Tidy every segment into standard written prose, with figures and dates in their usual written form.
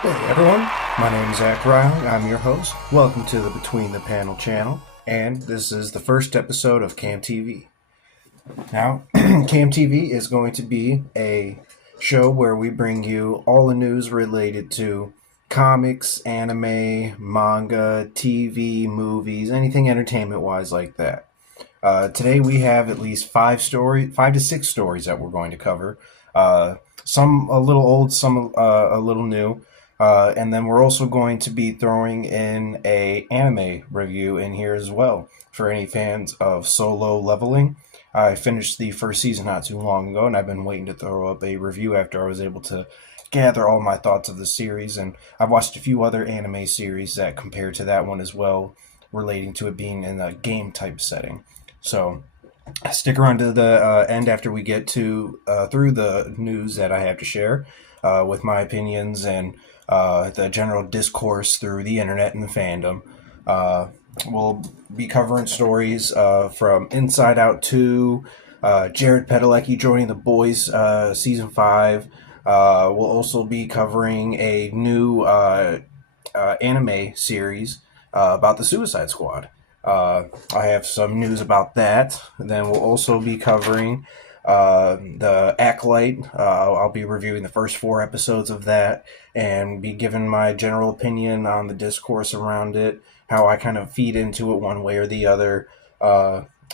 Hey everyone, my name is Zach Ryle. I'm your host. Welcome to the Between the Panel channel, and this is the first episode of C.A.M.M TV. Now, C.A.M.M TV is going to be a show where we bring you all the news related to comics, anime, manga, TV, movies, anything entertainment-wise like that. Today we have at least five to six stories that we're going to cover. Some a little old, some a little new. And then we're also going to be throwing in a anime review in here as well for any fans of Solo Leveling. I finished the first season not too long ago, and I've been waiting to throw up a review after I was able to gather all my thoughts of the series. And I've watched a few other anime series that compare to that one as well, relating to it being in a game type setting. So stick around to the end after we get to through the news that I have to share with my opinions and the general discourse through the internet and the fandom. We'll be covering stories from Inside Out 2, Jared Padalecki joining The Boys Season 5. We'll also be covering a new anime series about the Suicide Squad. I have some news about that. And then we'll also be covering TheAcolyte. I'll be reviewing the first 4 episodes of that and be giving my general opinion on the discourse around it, how I kind of feed into it one way or the other,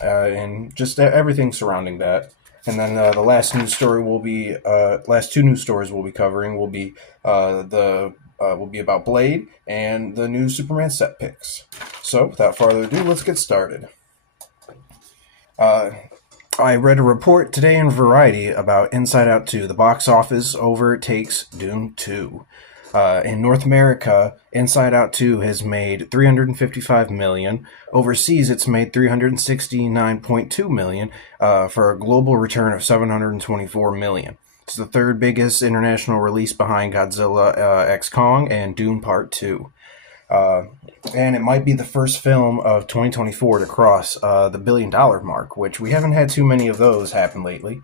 and just everything surrounding that. And then the last news story will be last two news stories we'll be covering will be will be about Blade and the new Superman set picks. So, without further ado, let's get started. I read a report today in Variety about Inside Out 2. The box office overtakes Dune 2. In North America, Inside Out 2 has made $355 million. Overseas, it's made $369.2 million for a global return of $724 million. It's the third biggest international release behind Godzilla x Kong and Dune Part 2. And it might be the first film of 2024 to cross the $1 billion mark, which we haven't had too many of those happen lately.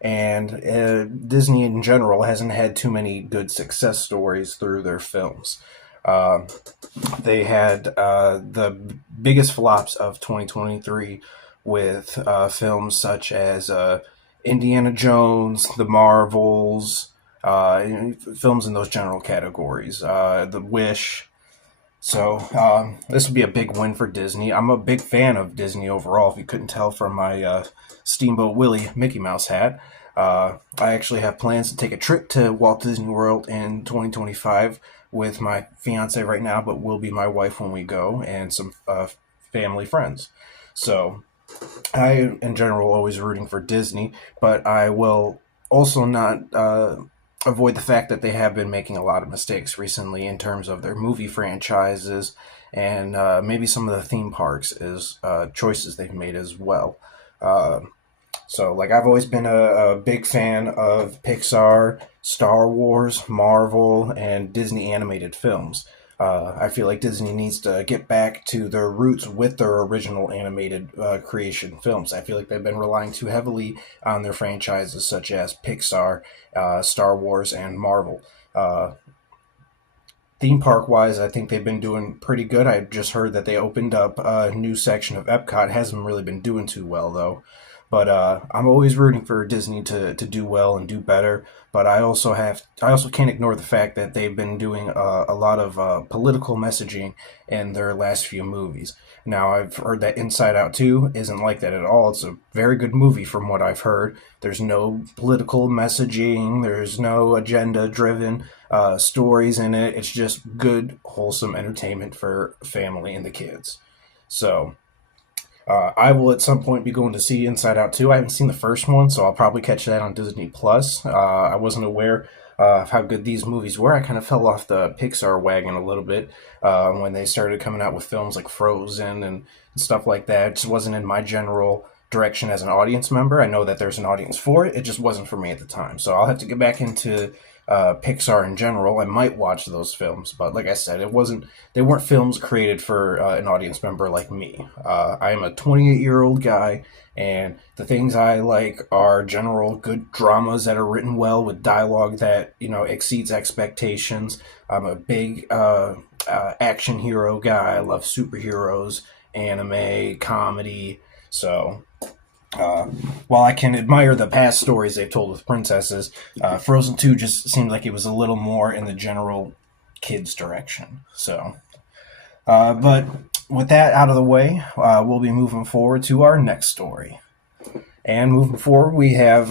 And Disney in general hasn't had too many good success stories through their films. They had the biggest flops of 2023 with films such as Indiana Jones, The Marvels, films in those general categories, The Wish. So this would be a big win for Disney. I'm a big fan of Disney overall, if you couldn't tell from my Steamboat Willie Mickey Mouse hat. I actually have plans to take a trip to Walt Disney World in 2025 with my fiance right now, but will be my wife when we go, and some family friends. So I, in general, always rooting for Disney, but I will also not avoid the fact that they have been making a lot of mistakes recently in terms of their movie franchises and maybe some of the theme parks as choices they've made as well. So, like, I've always been a big fan of Pixar, Star Wars, Marvel, and Disney animated films. I feel like Disney needs to get back to their roots with their original animated creation films. I feel like they've been relying too heavily on their franchises such as Pixar, Star Wars, and Marvel. Theme park wise, I think they've been doing pretty good. I just heard that they opened up a new section of Epcot. It hasn't really been doing too well though. But I'm always rooting for Disney to do well and do better. But I also can't ignore the fact that they've been doing a lot of political messaging in their last few movies. Now I've heard that Inside Out 2 isn't like that at all. It's a very good movie from what I've heard. There's no political messaging. There's no agenda-driven stories in it. It's just good, wholesome entertainment for family and the kids. So I will at some point be going to see Inside Out 2. I haven't seen the first one, so I'll probably catch that on Disney Plus. I wasn't aware of how good these movies were. I kind of fell off the Pixar wagon a little bit when they started coming out with films like Frozen and stuff like that. It just wasn't in my general direction as an audience member. I know that there's an audience for it. It just wasn't for me at the time. So I'll have to get back into Pixar in general, I might watch those films. But like I said, they weren't films created for an audience member like me. I am a 28-year-old guy, and the things I like are general good dramas that are written well with dialogue that exceeds expectations. I'm a big action hero guy. I love superheroes, anime, comedy. So uh, while I can admire the past stories they've told with princesses, Frozen 2 just seemed like it was a little more in the general kids' direction. So, but with that out of the way, we'll be moving forward to our next story. And moving forward, we have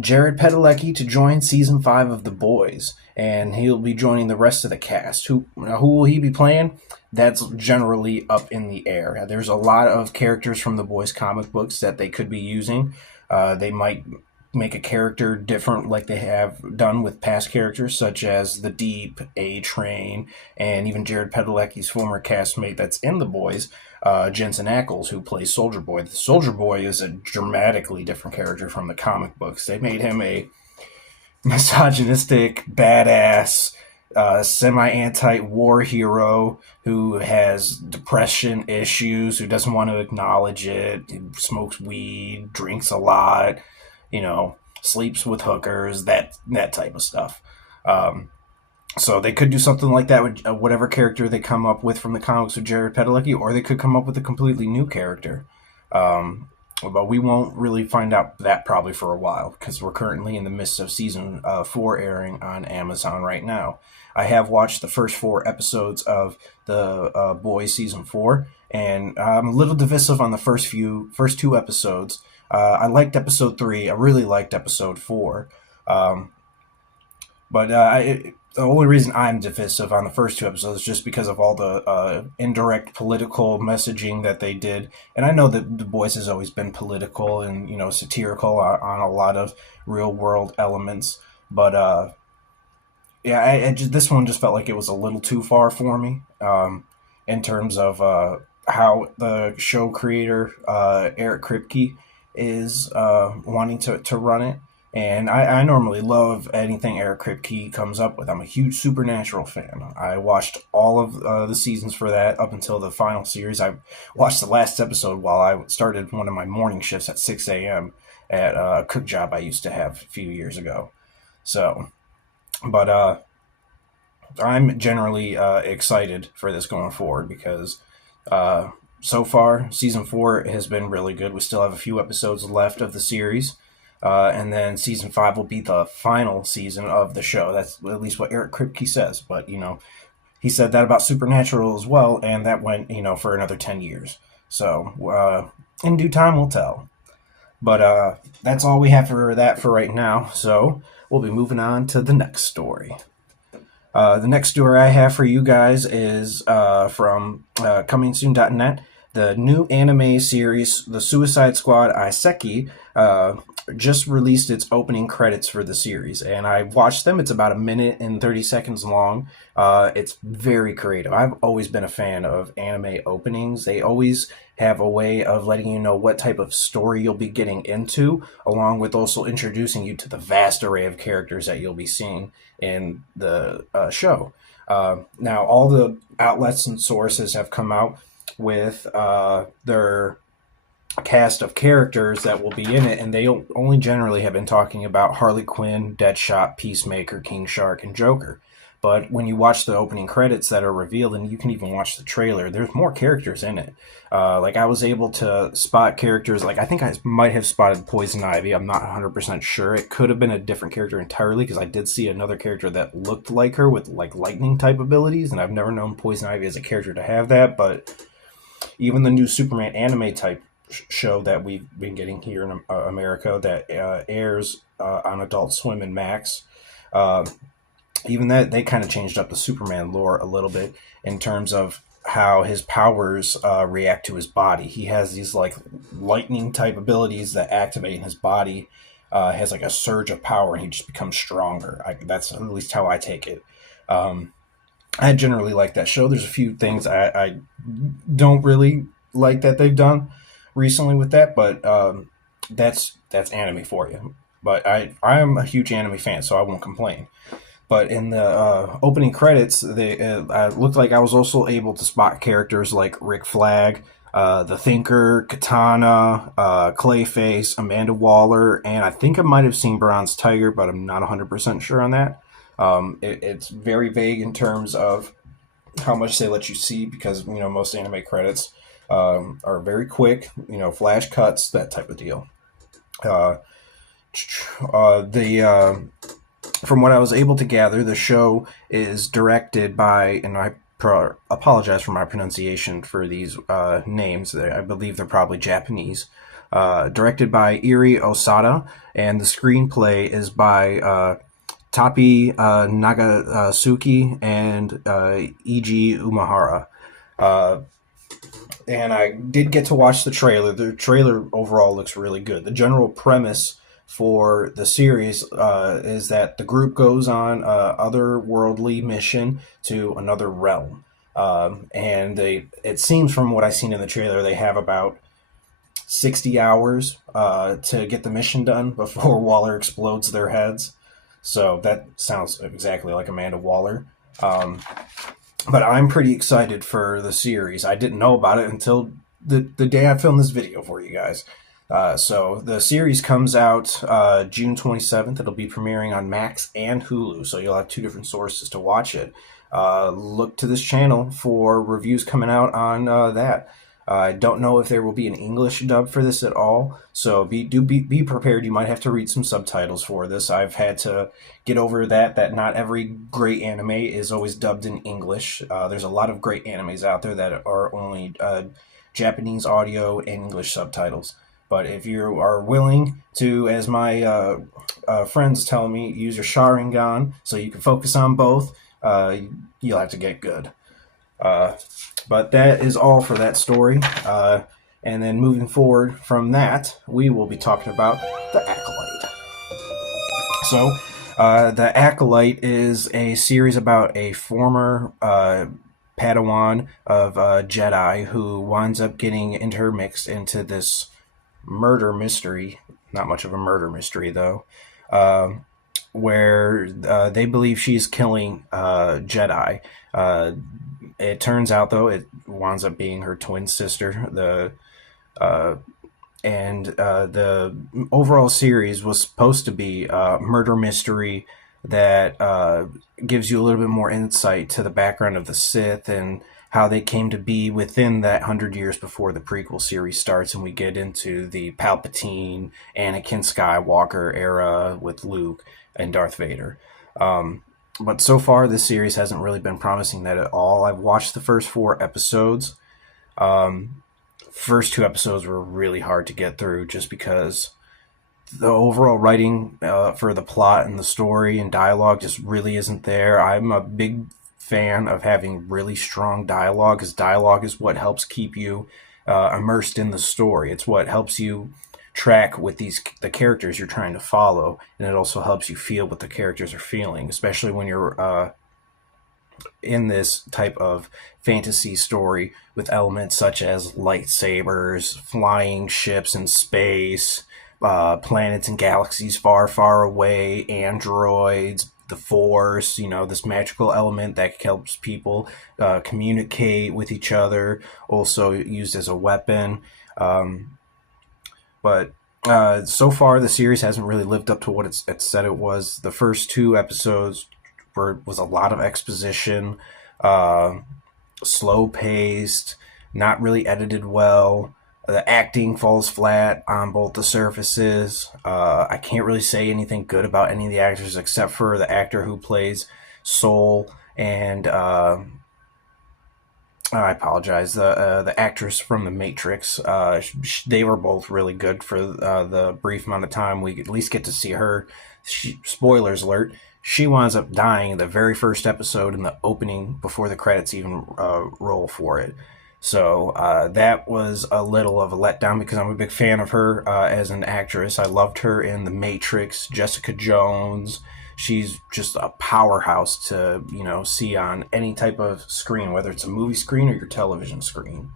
Jared Padalecki to join season 5 of The Boys, and he'll be joining the rest of the cast. Who will he be playing? That's generally up in the air. There's a lot of characters from The Boys comic books that they could be using. They might make a character different like they have done with past characters such as The Deep, A-Train, and even Jared Padalecki's former castmate that's in The Boys, Jensen Ackles, who plays Soldier Boy. The Soldier Boy is a dramatically different character from the comic books. They made him a misogynistic, badass, semi-anti-war hero who has depression issues, who doesn't want to acknowledge it, he smokes weed, drinks a lot, sleeps with hookers, that type of stuff. So they could do something like that with whatever character they come up with from the comics with Jared Padalecki, or they could come up with a completely new character. But we won't really find out that probably for a while because we're currently in the midst of season 4 airing on Amazon right now. I have watched the first 4 episodes of the Boys season 4, and I'm a little divisive on the first 2 episodes. I liked episode 3. I really liked episode 4. But the only reason I'm divisive on the first 2 episodes is just because of all the indirect political messaging that they did. And I know that The Boys has always been political and, satirical on a lot of real world elements. But yeah, this one just felt like it was a little too far for me in terms of how the show creator, Eric Kripke, is wanting to run it. And I normally love anything Eric Kripke comes up with. I'm a huge Supernatural fan. I watched all of the seasons for that up until the final series. I watched the last episode while I started one of my morning shifts at 6 a.m. at a cook job I used to have a few years ago. So, but I'm generally excited for this going forward because so far, season 4 has been really good. We still have a few episodes left of the series. And then season 5 will be the final season of the show. That's at least what Eric Kripke says. But, he said that about Supernatural as well, and that went, for another 10 years. So, in due time, we'll tell. But that's all we have for that for right now. So, we'll be moving on to the next story. The next story I have for you guys is from comingsoon.net. The new anime series, The Suicide Squad Aiseki, just released its opening credits for the series, and I watched them. It's about 1:30 long. It's very creative. I've always been a fan of anime openings. They always have a way of letting you know what type of story you'll be getting into, along with also introducing you to the vast array of characters that you'll be seeing in the show. Now, all the outlets and sources have come out with their cast of characters that will be in it, and they only generally have been talking about Harley Quinn, Deadshot, Peacemaker, King Shark, and Joker. But when you watch the opening credits that are revealed, and you can even watch the trailer, there's more characters in it. Like I was able to spot characters, like I think I might have spotted Poison Ivy. I'm not 100% sure. It could have been a different character entirely because I did see another character that looked like her with like lightning type abilities, and I've never known Poison Ivy as a character to have that. But even the new Superman anime type show that we've been getting here in America that airs on Adult Swim and Max, even that they kind of changed up the Superman lore a little bit in terms of how his powers react to his body. He has these like lightning type abilities that activate in his body. Has like a surge of power and he just becomes stronger. That's at least how I take it. I generally like that show. There's a few things I don't really like that they've done recently with that, but that's anime for you. but I am a huge anime fan, so I won't complain. But in the opening credits, they looked like I was also able to spot characters like Rick Flag, the Thinker, Katana, Clayface, Amanda Waller, and I think I might have seen Bronze Tiger, but I'm not 100% sure on that. It's very vague in terms of how much they let you see because most anime credits are very quick, flash cuts, that type of deal. Uh, the From what I was able to gather, the show is directed by, and I apologize for my pronunciation for these names. I believe they're probably Japanese. Directed by Iri Osada, and the screenplay is by Tapi Nagasuki and Eiji Umahara. And I did get to watch the trailer. The trailer overall looks really good. The general premise for the series is that the group goes on a otherworldly mission to another realm. And it seems from what I've seen in the trailer, they have about 60 hours to get the mission done before Waller explodes their heads. So that sounds exactly like Amanda Waller. But I'm pretty excited for the series. I didn't know about it until the day I filmed this video for you guys. So the series comes out June 27th. It'll be premiering on Max and Hulu, so you'll have two different sources to watch it. Look to this channel for reviews coming out on that. I don't know if there will be an English dub for this at all, so be prepared. You might have to read some subtitles for this. I've had to get over that not every great anime is always dubbed in English. There's a lot of great animes out there that are only Japanese audio and English subtitles. But if you are willing to, as my friends tell me, use your Sharingan so you can focus on both, you'll have to get good. But that is all for that story. And then moving forward from that, we will be talking about The Acolyte. So, The Acolyte is a series about a former Padawan of Jedi who winds up getting intermixed into this murder mystery. Not much of a murder mystery, though. Where they believe she's killing Jedi. It turns out, though, it winds up being her twin sister. The overall series was supposed to be a murder mystery that gives you a little bit more insight to the background of the Sith and how they came to be within that 100 years before the prequel series starts, and we get into the Palpatine, Anakin Skywalker era with Luke and Darth Vader. But so far, this series hasn't really been promising that at all. I've watched the first 4 episodes. First 2 episodes were really hard to get through just because the overall writing for the plot and the story and dialogue just really isn't there. I'm a big fan of having really strong dialogue, because dialogue is what helps keep you immersed in the story. It's what helps you track with the characters you're trying to follow, and it also helps you feel what the characters are feeling, especially when you're in this type of fantasy story with elements such as lightsabers, flying ships in space, planets and galaxies far, far away, androids, the Force, this magical element that helps people communicate with each other, also used as a weapon. But so far, the series hasn't really lived up to what it said it was. The first 2 episodes was a lot of exposition, slow-paced, not really edited well. The acting falls flat on both the surfaces. I can't really say anything good about any of the actors except for the actor who plays Soul and I apologize. The actress from The Matrix. They were both really good for the brief amount of time we at least get to see her. Spoilers alert. She winds up dying in the very first episode in the opening before the credits even roll for it. So that was a little of a letdown because I'm a big fan of her as an actress. I loved her in The Matrix, Jessica Jones. She's just a powerhouse to, see on any type of screen, whether it's a movie screen or your television screen.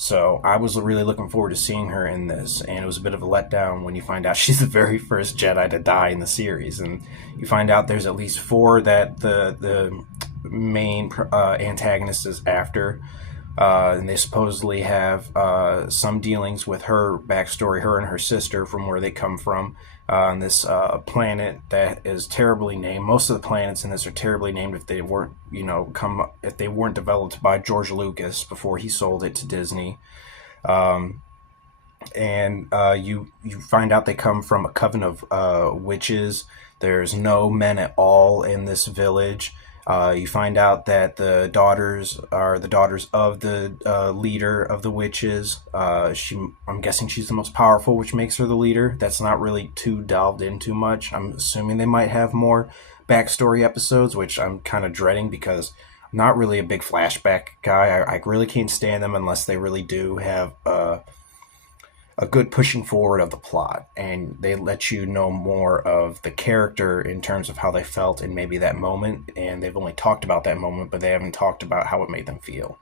So I was really looking forward to seeing her in this, and it was a bit of a letdown when you find out she's the very first Jedi to die in the series, and you find out there's at least four that the main antagonist is after. And they supposedly have some dealings with her backstory, her and her sister, from where they come from on this planet that is terribly named. Most of the planets in this are terribly named if they weren't, if they weren't developed by George Lucas before he sold it to Disney. Um, and you find out they come from a coven of witches. There's no men at all in this village. You find out that the daughters are the daughters of the leader of the witches. I'm guessing she's the most powerful, which makes her the leader. That's not really too delved into much. I'm assuming they might have more backstory episodes, which I'm kind of dreading because I'm not really a big flashback guy. I really can't stand them unless they really do have a good pushing forward of the plot, and they let you know more of the character in terms of how they felt in maybe that moment, and they've only talked about that moment, but they haven't talked about how it made them feel.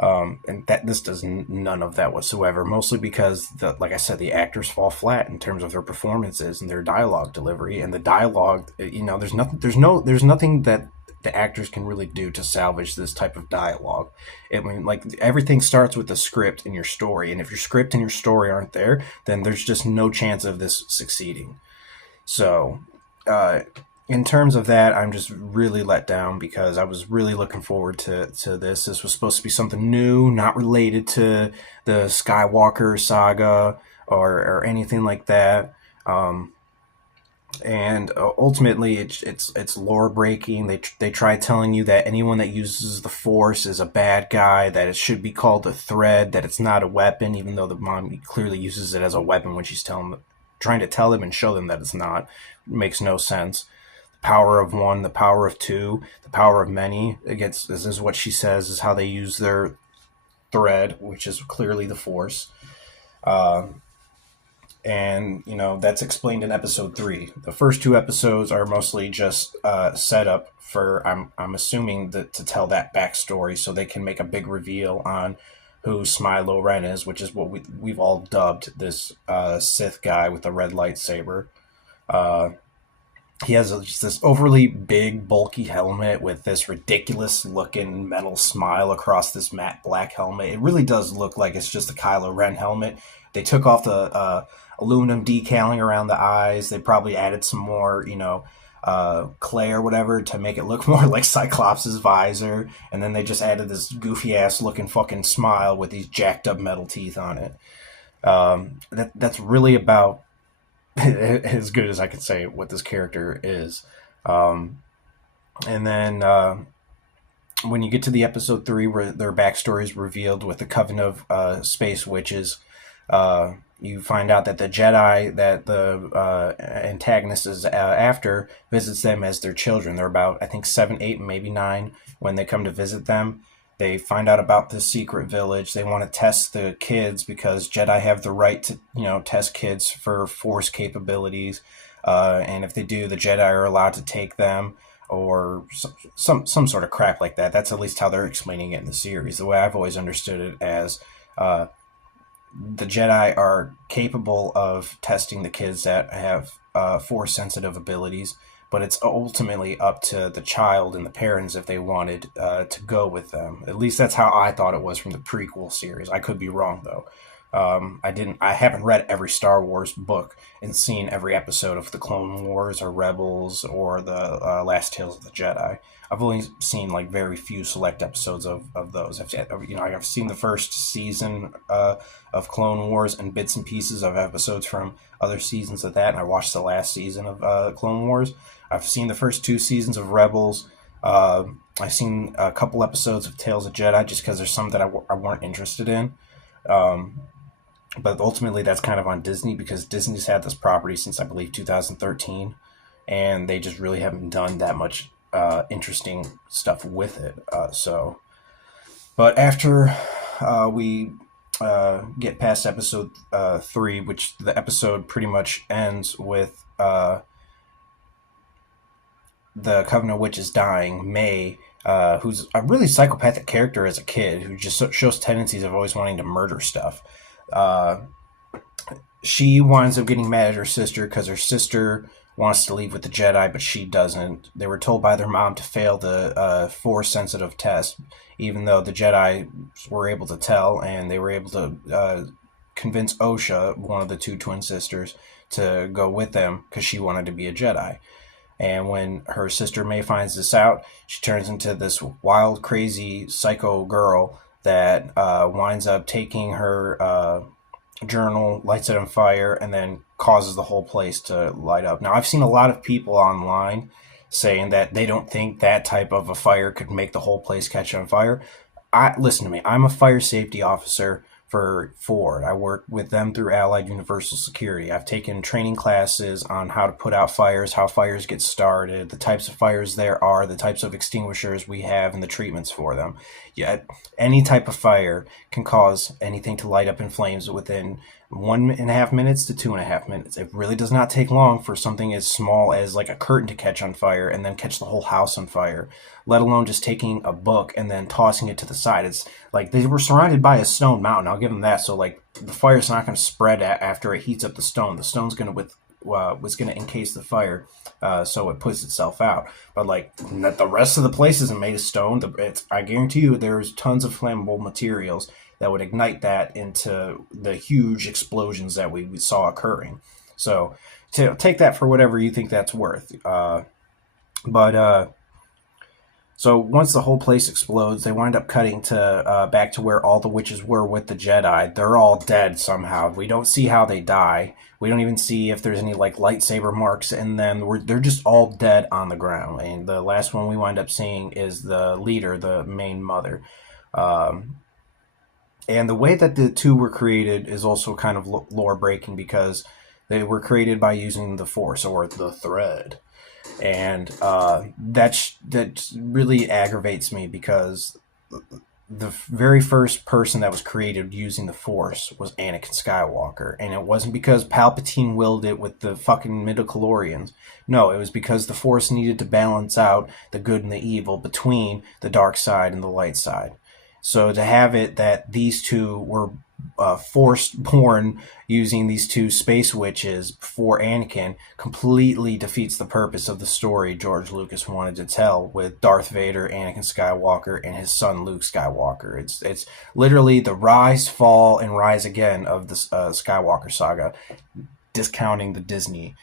And that this does none of that whatsoever, mostly because like I said, the actors fall flat in terms of their performances and their dialogue delivery, and the dialogue, there's nothing that the actors can really do to salvage this type of dialogue. I mean, like, everything starts with the script and your story, and if your script and your story aren't there, then there's just no chance of this succeeding. So, in terms of that, I'm just really let down because I was really looking forward to this. This was supposed to be something new, not related to the Skywalker saga or anything like that. And ultimately, it's lore breaking. They try telling you that anyone that uses the Force is a bad guy, that it should be called a thread, that it's not a weapon, even though the mom clearly uses it as a weapon when she's trying to tell them and show them that it's not. It makes no sense. The power of one, the power of two, the power of many. This is what she says is how they use their thread, which is clearly the Force. And that's explained in episode 3. The first 2 episodes are mostly just set up for I'm assuming that to tell that backstory so they can make a big reveal on who Smilo Ren is, which is what we've all dubbed this Sith guy with the red lightsaber. He has just this overly big, bulky helmet with this ridiculous looking metal smile across this matte black helmet. It really does look like it's just a Kylo Ren helmet. They took off the aluminum decaling around the eyes. They probably added some more, clay or whatever to make it look more like Cyclops' visor. And then they just added this goofy ass looking fucking smile with these jacked up metal teeth on it. That's really about as good as I could say what this character is. And then when you get to the episode 3 where their backstory is revealed with the Coven of Space Witches, you find out that the Jedi that the antagonist is after visits them as their children. They're about, I think, 7, 8, maybe 9 when they come to visit them. They find out about this secret village. They want to test the kids because Jedi have the right to, test kids for Force capabilities. And if they do, the Jedi are allowed to take them or some sort of crap like that. That's at least how they're explaining it in the series. The way I've always understood it as the Jedi are capable of testing the kids that have Force-sensitive abilities, but it's ultimately up to the child and the parents if they wanted to go with them. At least that's how I thought it was from the prequel series. I could be wrong though. I haven't read every Star Wars book and seen every episode of the Clone Wars or Rebels or the Last Tales of the Jedi. I've only seen like very few select episodes of those. I've seen the first season of Clone Wars and bits and pieces of episodes from other seasons of that, and I watched the last season of Clone Wars. I've seen the first 2 seasons of Rebels. I've seen a couple episodes of Tales of Jedi just because there's some that I weren't interested in. But ultimately, that's kind of on Disney because Disney's had this property since, I believe, 2013, and they just really haven't done that much interesting stuff with it. But after we get past episode 3, which the episode pretty much ends with the Coven of Witches dying, May who's a really psychopathic character as a kid, who just shows tendencies of always wanting to murder stuff. Uh, she winds up getting mad at her sister because her sister wants to leave with the Jedi, but she doesn't. They were told by their mom to fail the Force sensitive test, even though the Jedi were able to tell, and they were able to convince Osha, one of the two twin sisters, to go with them because she wanted to be a Jedi. And when her sister May finds this out, she turns into this wild, crazy, psycho girl that winds up taking her journal, lights it on fire, and then causes the whole place to light up. Now, I've seen a lot of people online saying that they don't think that type of a fire could make the whole place catch on fire. Listen to me. I'm a fire safety officer for Ford. I work with them through Allied Universal Security. I've taken training classes on how to put out fires, how fires get started, the types of fires there are, the types of extinguishers we have, and the treatments for them. Yet, any type of fire can cause anything to light up in flames within 1.5 minutes to 2.5 minutes. It really does not take long for something as small as like a curtain to catch on fire and then catch the whole house on fire, let alone just taking a book and then tossing it to the side. It's like they were surrounded by a stone mountain. I'll give them that. So like the fire's not going to spread after it heats up the stone. The stone's going to was going to encase the fire, so it puts itself out. But like the rest of the place isn't made of stone. I guarantee you there's tons of flammable materials that would ignite that into the huge explosions that we saw occurring. So to take that for whatever you think that's worth. So once the whole place explodes, they wind up cutting to back to where all the witches were with the Jedi. They're all dead somehow. We don't see how they die. We don't even see if there's any like lightsaber marks in them. They're just all dead on the ground. And the last one we wind up seeing is the leader, the main mother. And the way that the two were created is also kind of lore breaking because they were created by using the Force or the thread. And that really aggravates me because the very first person that was created using the Force was Anakin Skywalker. And it wasn't because Palpatine willed it with the fucking midichlorians. No, it was because the Force needed to balance out the good and the evil between the dark side and the light side. So to have it that these two were forced born using these two space witches for Anakin completely defeats the purpose of the story George Lucas wanted to tell with Darth Vader, Anakin Skywalker, and his son Luke Skywalker. It's literally the rise, fall, and rise again of the Skywalker saga, discounting the Disney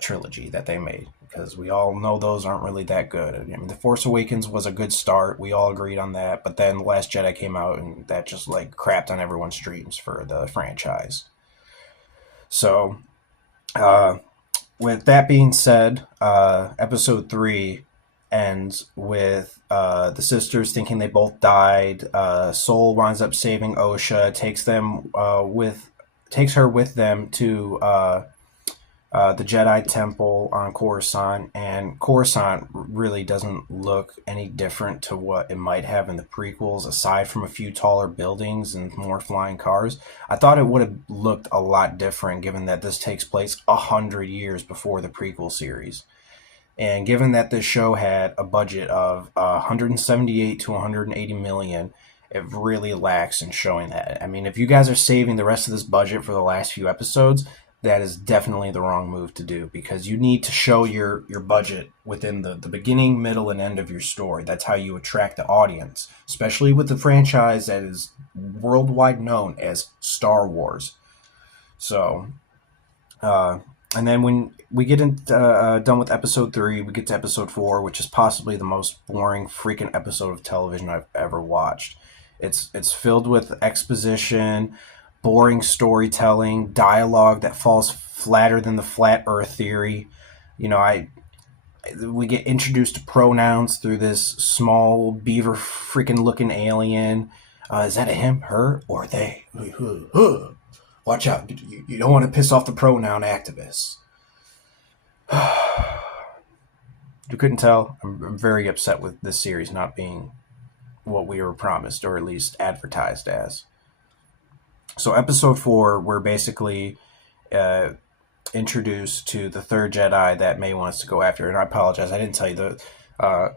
trilogy that they made, because we all know those aren't really that good. I mean, The Force Awakens was a good start. We all agreed on that. But then The Last Jedi came out, and that just, like, crapped on everyone's dreams for the franchise. So, with that being said, Episode 3 ends with the sisters thinking they both died. Soul winds up saving Osha, takes her with them to the Jedi Temple on Coruscant, and Coruscant really doesn't look any different to what it might have in the prequels, aside from a few taller buildings and more flying cars. I thought it would have looked a lot different, given that this takes place 100 years before the prequel series. And given that this show had a budget of 178 to 180 million, it really lacks in showing that. I mean, if you guys are saving the rest of this budget for the last few episodes, that is definitely the wrong move to do, because you need to show your budget within the beginning, middle, and end of your story. That's how you attract the audience, especially with the franchise that is worldwide known as Star Wars. So, and then when we get done with episode 3, we get to episode 4, which is possibly the most boring freaking episode of television I've ever watched. It's filled with exposition, boring storytelling, dialogue that falls flatter than the flat earth theory. You know, we get introduced to pronouns through this small beaver freaking looking alien. Is that a him, her, or they? Watch out. You don't want to piss off the pronoun activists. You couldn't tell. I'm very upset with this series not being what we were promised, or at least advertised as. So episode 4, we're basically introduced to the third Jedi that May wants to go after. And I apologize, I didn't tell you the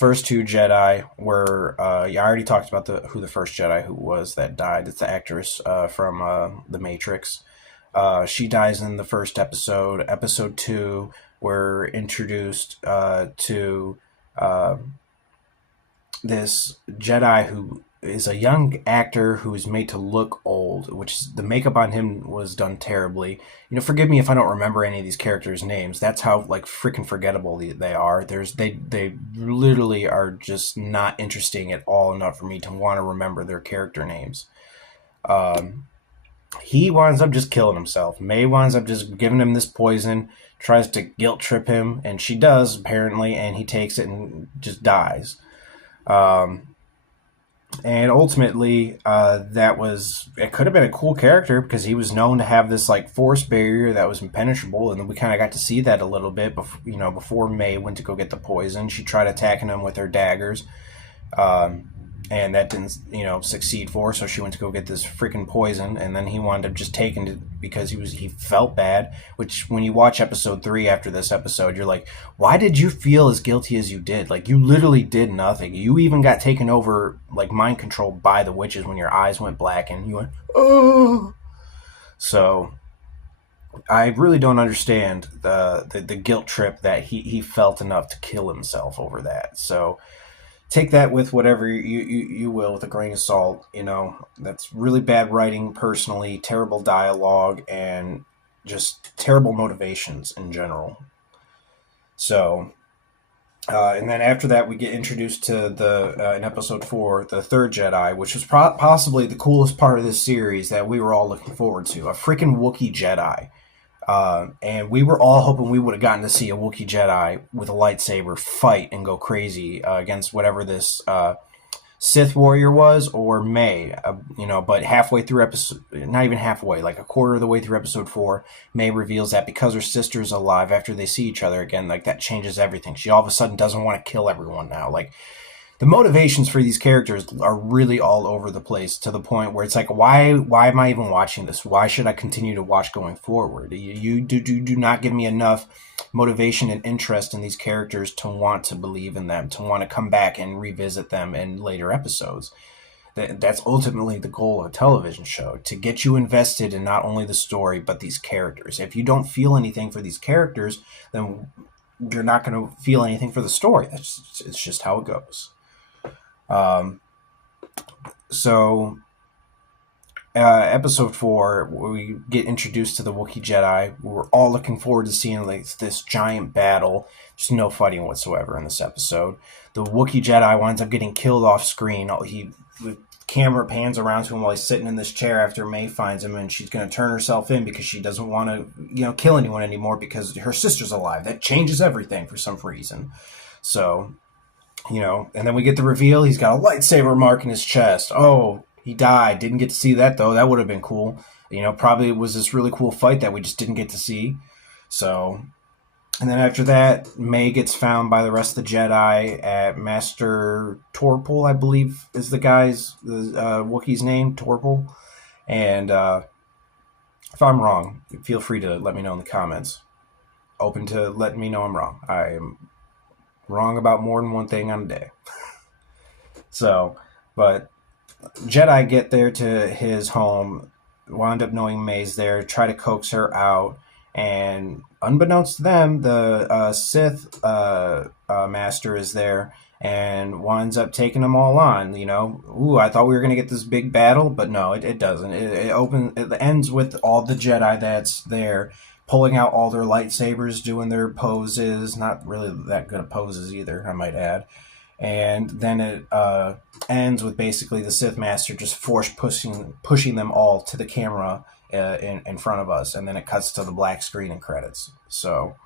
first two Jedi were yeah, I already talked about who the first Jedi who was that died. It's the actress from The Matrix. She dies in the first episode. Episode two, we're introduced to uh, this Jedi who is a young actor who is made to look old, which the makeup on him was done terribly. Forgive me if I don't remember any of these characters' names. That's how like freaking forgettable they are. They literally are just not interesting at all enough for me to want to remember their character names. Um, he winds up just killing himself. May winds up just giving him this poison, tries to guilt trip him, and she does apparently, and he takes it and just dies. Um, and ultimately, it could have been a cool character because he was known to have this like force barrier that was impenetrable, and then we kind of got to see that a little bit before May went to go get the poison. She tried attacking him with her daggers. Um, and that didn't, succeed for her. So she went to go get this freaking poison, and then he wound up just taking it because he felt bad. Which, when you watch episode 3 after this episode, you're like, why did you feel as guilty as you did? Like, you literally did nothing. You even got taken over, like mind controlled by the witches when your eyes went black and you went, oh. So I really don't understand the guilt trip that he felt enough to kill himself over that. So take that with whatever you will, with a grain of salt. That's really bad writing personally, terrible dialogue, and just terrible motivations in general. So and then after that we get introduced to in episode 4, the third Jedi, which was possibly the coolest part of this series that we were all looking forward to, a freaking Wookiee Jedi. And we were all hoping we would have gotten to see a Wookiee Jedi with a lightsaber fight and go crazy against whatever this Sith warrior was, or May. But halfway through episode, not even halfway, like a quarter of the way through episode 4, May reveals that because her sister's alive after they see each other again, like that changes everything. She all of a sudden doesn't want to kill everyone now. Like, the motivations for these characters are really all over the place, to the point where it's like, why am I even watching this? Why should I continue to watch going forward? You do not give me enough motivation and interest in these characters to want to believe in them, to want to come back and revisit them in later episodes. That's ultimately the goal of a television show, to get you invested in not only the story, but these characters. If you don't feel anything for these characters, then you're not going to feel anything for the story. It's just how it goes. So episode 4, where we get introduced to the Wookiee Jedi, we're all looking forward to seeing like this giant battle. There's no fighting whatsoever in this episode. The Wookiee Jedi winds up getting killed off screen. The camera pans around to him while he's sitting in this chair after May finds him, and she's going to turn herself in because she doesn't want to, kill anyone anymore because her sister's alive. That changes everything for some reason. So, and then we get the reveal. He's got a lightsaber mark in his chest. Oh, he died. Didn't get to see that, though. That would have been cool. Probably it was this really cool fight that we just didn't get to see. So, and then after that, May gets found by the rest of the Jedi at Master Torpal, I believe is the Wookiee's name, Torpal. And if I'm wrong, feel free to let me know in the comments. Open to letting me know I'm wrong. I'm wrong about more than one thing on a day. So, but Jedi get there to his home, wound up knowing May's there, try to coax her out, and unbeknownst to them, the Sith master is there and winds up taking them all on. I thought we were going to get this big battle, but no, it doesn't. It ends with all the Jedi that's there pulling out all their lightsabers, doing their poses. Not really that good of poses either, I might add. And then it ends with basically the Sith Master just pushing them all to the camera in front of us. And then it cuts to the black screen and credits. So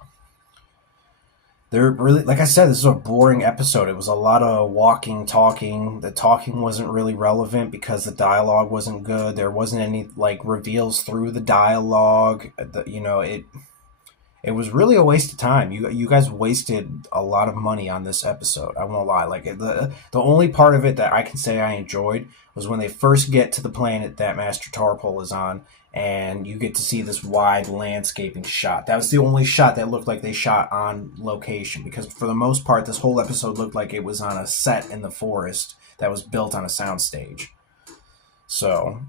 they're really, like I said, this is a boring episode. It was a lot of walking, talking. The talking wasn't really relevant because the dialogue wasn't good. There wasn't any reveals through the dialogue. It was really a waste of time. You guys wasted a lot of money on this episode. I won't lie. The only part of it that I can say I enjoyed was when they first get to the planet that Master Tarpal is on, and you get to see this wide landscaping shot. That was the only shot that looked like they shot on location, because for the most part, this whole episode looked like it was on a set in the forest that was built on a soundstage. So,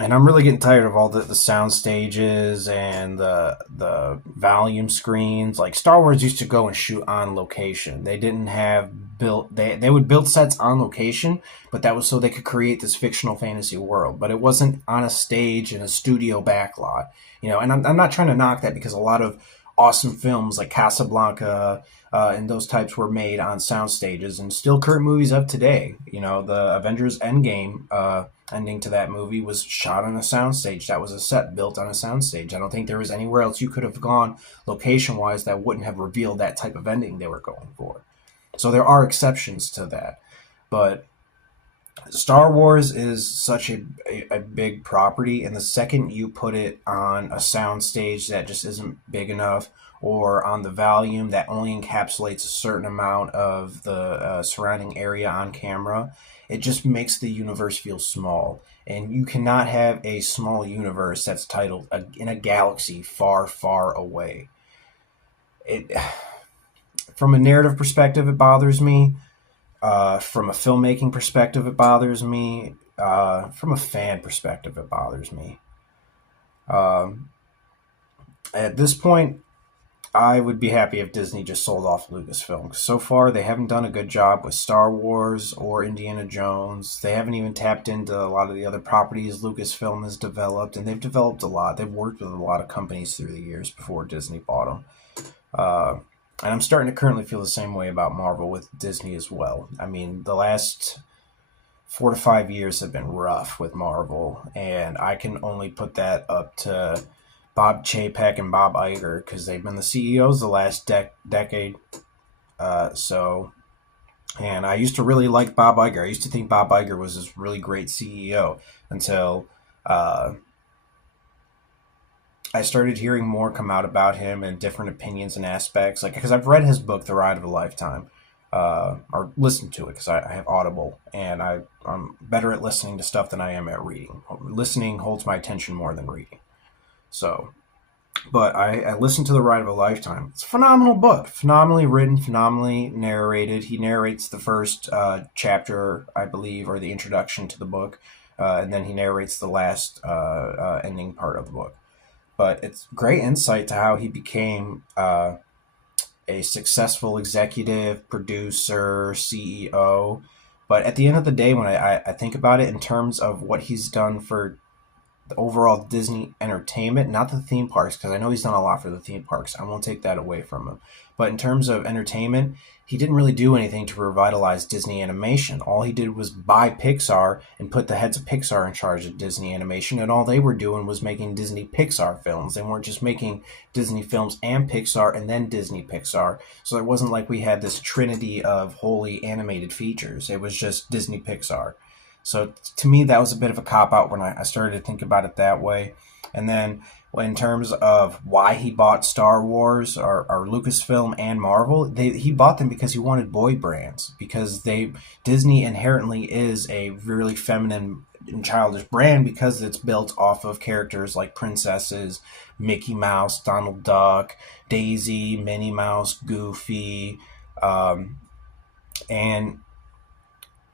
and I'm really getting tired of all the sound stages and the volume screens. Like Star Wars used to go and shoot on location. They didn't have built they would build sets on location, but that was so they could create this fictional fantasy world. But it wasn't on a stage in a studio backlot, you know. And I'm not trying to knock that, because a lot of awesome films like Casablanca and those types were made on sound stages, and still current movies of today. You know, the Avengers Endgame ending to that movie was shot on a soundstage. That was a set built on a soundstage. I don't think there was anywhere else you could have gone location wise that wouldn't have revealed that type of ending they were going for. So there are exceptions to that, but Star Wars is such a big property, and the second you put it on a soundstage that just isn't big enough, or on the volume that only encapsulates a certain amount of the surrounding area on camera, it just makes the universe feel small. And you cannot have a small universe that's titled in a galaxy far, far away. It, from a narrative perspective, it bothers me. From a filmmaking perspective, it bothers me. From a fan perspective, it bothers me. Um, at this point, I would be happy if Disney just sold off Lucasfilm. 'Cause so far, they haven't done a good job with Star Wars or Indiana Jones. They haven't even tapped into a lot of the other properties Lucasfilm has developed, and they've developed a lot. They've worked with a lot of companies through the years before Disney bought them. Uh, and I'm starting to currently feel the same way about Marvel with Disney as well. I mean, the last 4 to 5 years have been rough with Marvel, and I can only put that up to Bob Chapek and Bob Iger, because they've been the CEOs the last decade. So, and I used to really like Bob Iger. I used to think Bob Iger was this really great CEO until I started hearing more come out about him and different opinions and aspects. Like, because I've read his book, The Ride of a Lifetime, or listened to it because I have Audible, and I'm better at listening to stuff than I am at reading. Listening holds my attention more than reading. So, but I listened to The Ride of a Lifetime. It's a phenomenal book, phenomenally written, phenomenally narrated. He narrates the first chapter, I believe, or the introduction to the book, and then he narrates the last ending part of the book. But it's great insight to how he became a successful executive, producer, CEO. But at the end of the day, when I think about it in terms of what he's done for the overall Disney entertainment, not the theme parks, because I know he's done a lot for the theme parks. I won't take that away from him. But in terms of entertainment, he didn't really do anything to revitalize Disney animation. All he did was buy Pixar and put the heads of Pixar in charge of Disney animation, and all they were doing was making Disney Pixar films. They weren't just making Disney films and Pixar and then Disney Pixar. So it wasn't like we had this trinity of wholly animated features. It was just Disney Pixar. So to me, that was a bit of a cop-out when I started to think about it that way. And then in terms of why he bought Star Wars or Lucasfilm and Marvel, he bought them because he wanted boy brands. Because Disney inherently is a really feminine and childish brand, because it's built off of characters like princesses, Mickey Mouse, Donald Duck, Daisy, Minnie Mouse, Goofy. And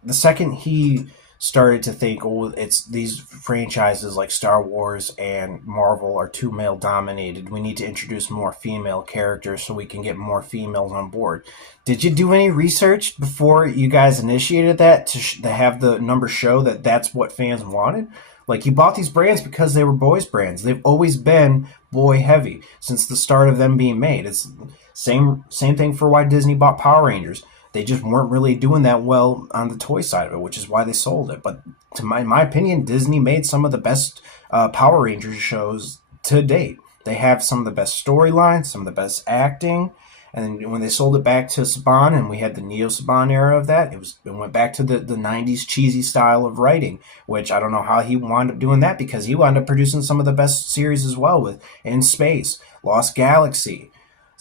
the second he started to think, oh, it's these franchises like Star Wars and Marvel are too male dominated. We need to introduce more female characters so we can get more females on board. Did you do any research before you guys initiated that to have the numbers show that that's what fans wanted? Like, you bought these brands because they were boys' brands. They've always been boy heavy since the start of them being made. It's same thing for why Disney bought Power Rangers. They just weren't really doing that well on the toy side of it, which is why they sold it. But in my opinion, Disney made some of the best Power Rangers shows to date. They have some of the best storylines, some of the best acting. And when they sold it back to Saban, and we had the Neo Saban era of that, it went back to the 90s cheesy style of writing, which I don't know how he wound up doing that, because he wound up producing some of the best series as well, with In Space, Lost Galaxy,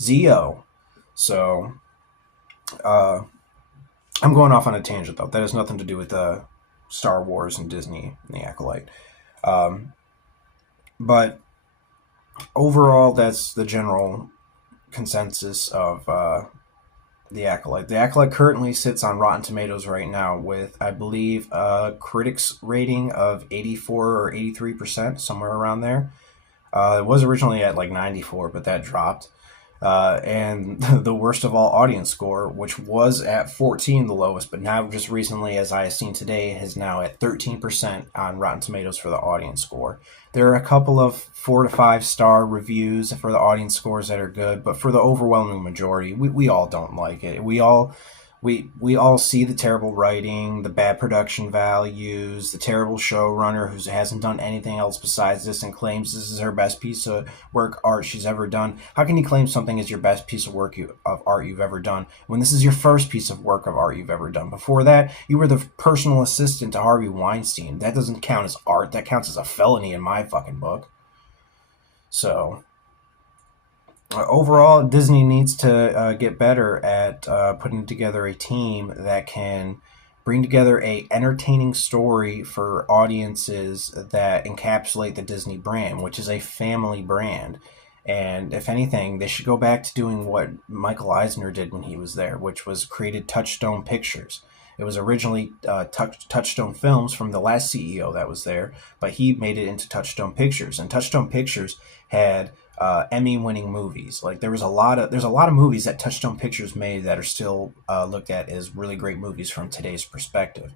Zeo. So I'm going off on a tangent, though. That has nothing to do with Star Wars and Disney and The Acolyte. But overall, that's the general consensus of The Acolyte. The Acolyte currently sits on Rotten Tomatoes right now with, I believe, a critics rating of 84 or 83%, somewhere around there. It was originally at like 94, but that dropped. And the worst of all audience score, which was at 14, the lowest, but now just recently, as I have seen today, is now at 13% on Rotten Tomatoes for the audience score. There are a couple of 4 to 5 star reviews for the audience scores that are good, but for the overwhelming majority, we all don't like it. We all see the terrible writing, the bad production values, the terrible showrunner who hasn't done anything else besides this and claims this is her best piece of work art she's ever done. How can you claim something is your best piece of of art you've ever done when this is your first piece of work of art you've ever done? Before that, you were the personal assistant to Harvey Weinstein. That doesn't count as art. That counts as a felony in my fucking book. So overall, Disney needs to get better at putting together a team that can bring together a entertaining story for audiences that encapsulate the Disney brand, which is a family brand. And if anything, they should go back to doing what Michael Eisner did when he was there, which was created Touchstone Pictures. It was originally Touchstone Films from the last CEO that was there, but he made it into Touchstone Pictures. And Touchstone Pictures had Emmy-winning movies. Like there's a lot of movies that Touchstone Pictures made that are still looked at as really great movies from today's perspective.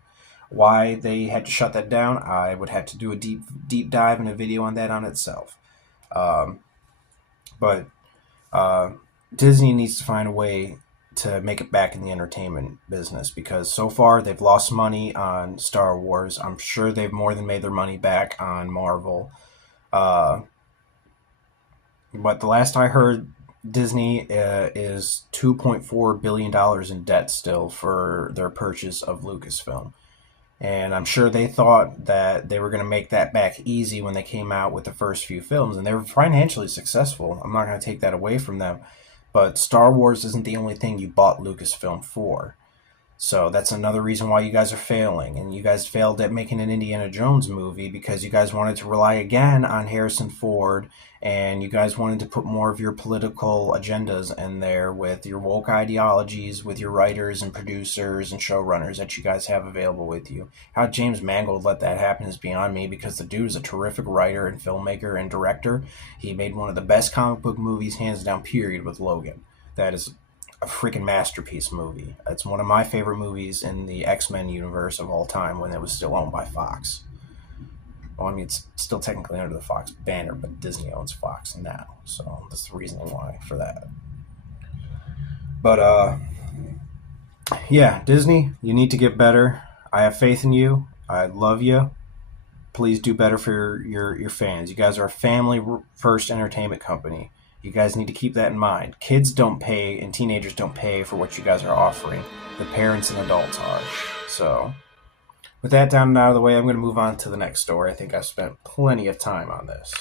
Why they had to shut that down, I would have to do a deep dive in a video on that on itself. Um, but Disney needs to find a way to make it back in the entertainment business because so far they've lost money on Star Wars. I'm sure they've more than made their money back on Marvel. Uh, but the last I heard, Disney is $2.4 billion in debt still for their purchase of Lucasfilm. And I'm sure they thought that they were going to make that back easy when they came out with the first few films, and they were financially successful. I'm not going to take that away from them. But Star Wars isn't the only thing you bought Lucasfilm for. So that's another reason why you guys are failing. And you guys failed at making an Indiana Jones movie because you guys wanted to rely again on Harrison Ford and you guys wanted to put more of your political agendas in there with your woke ideologies, with your writers and producers and showrunners that you guys have available with you. How James Mangold let that happen is beyond me because the dude is a terrific writer and filmmaker and director. He made one of the best comic book movies, hands down, period, with Logan. That is a freaking masterpiece movie. It's one of my favorite movies in the X-Men universe of all time when it was still owned by Fox. Well, I mean, it's still technically under the Fox banner, but Disney owns Fox now. So that's the reasoning why for that. But, yeah, Disney, you need to get better. I have faith in you. I love you. Please do better for your fans. You guys are a family first entertainment company. You guys need to keep that in mind. Kids don't pay and teenagers don't pay for what you guys are offering. The parents and adults are. So, with that down and out of the way, I'm going to move on to the next story. I think I've spent plenty of time on this.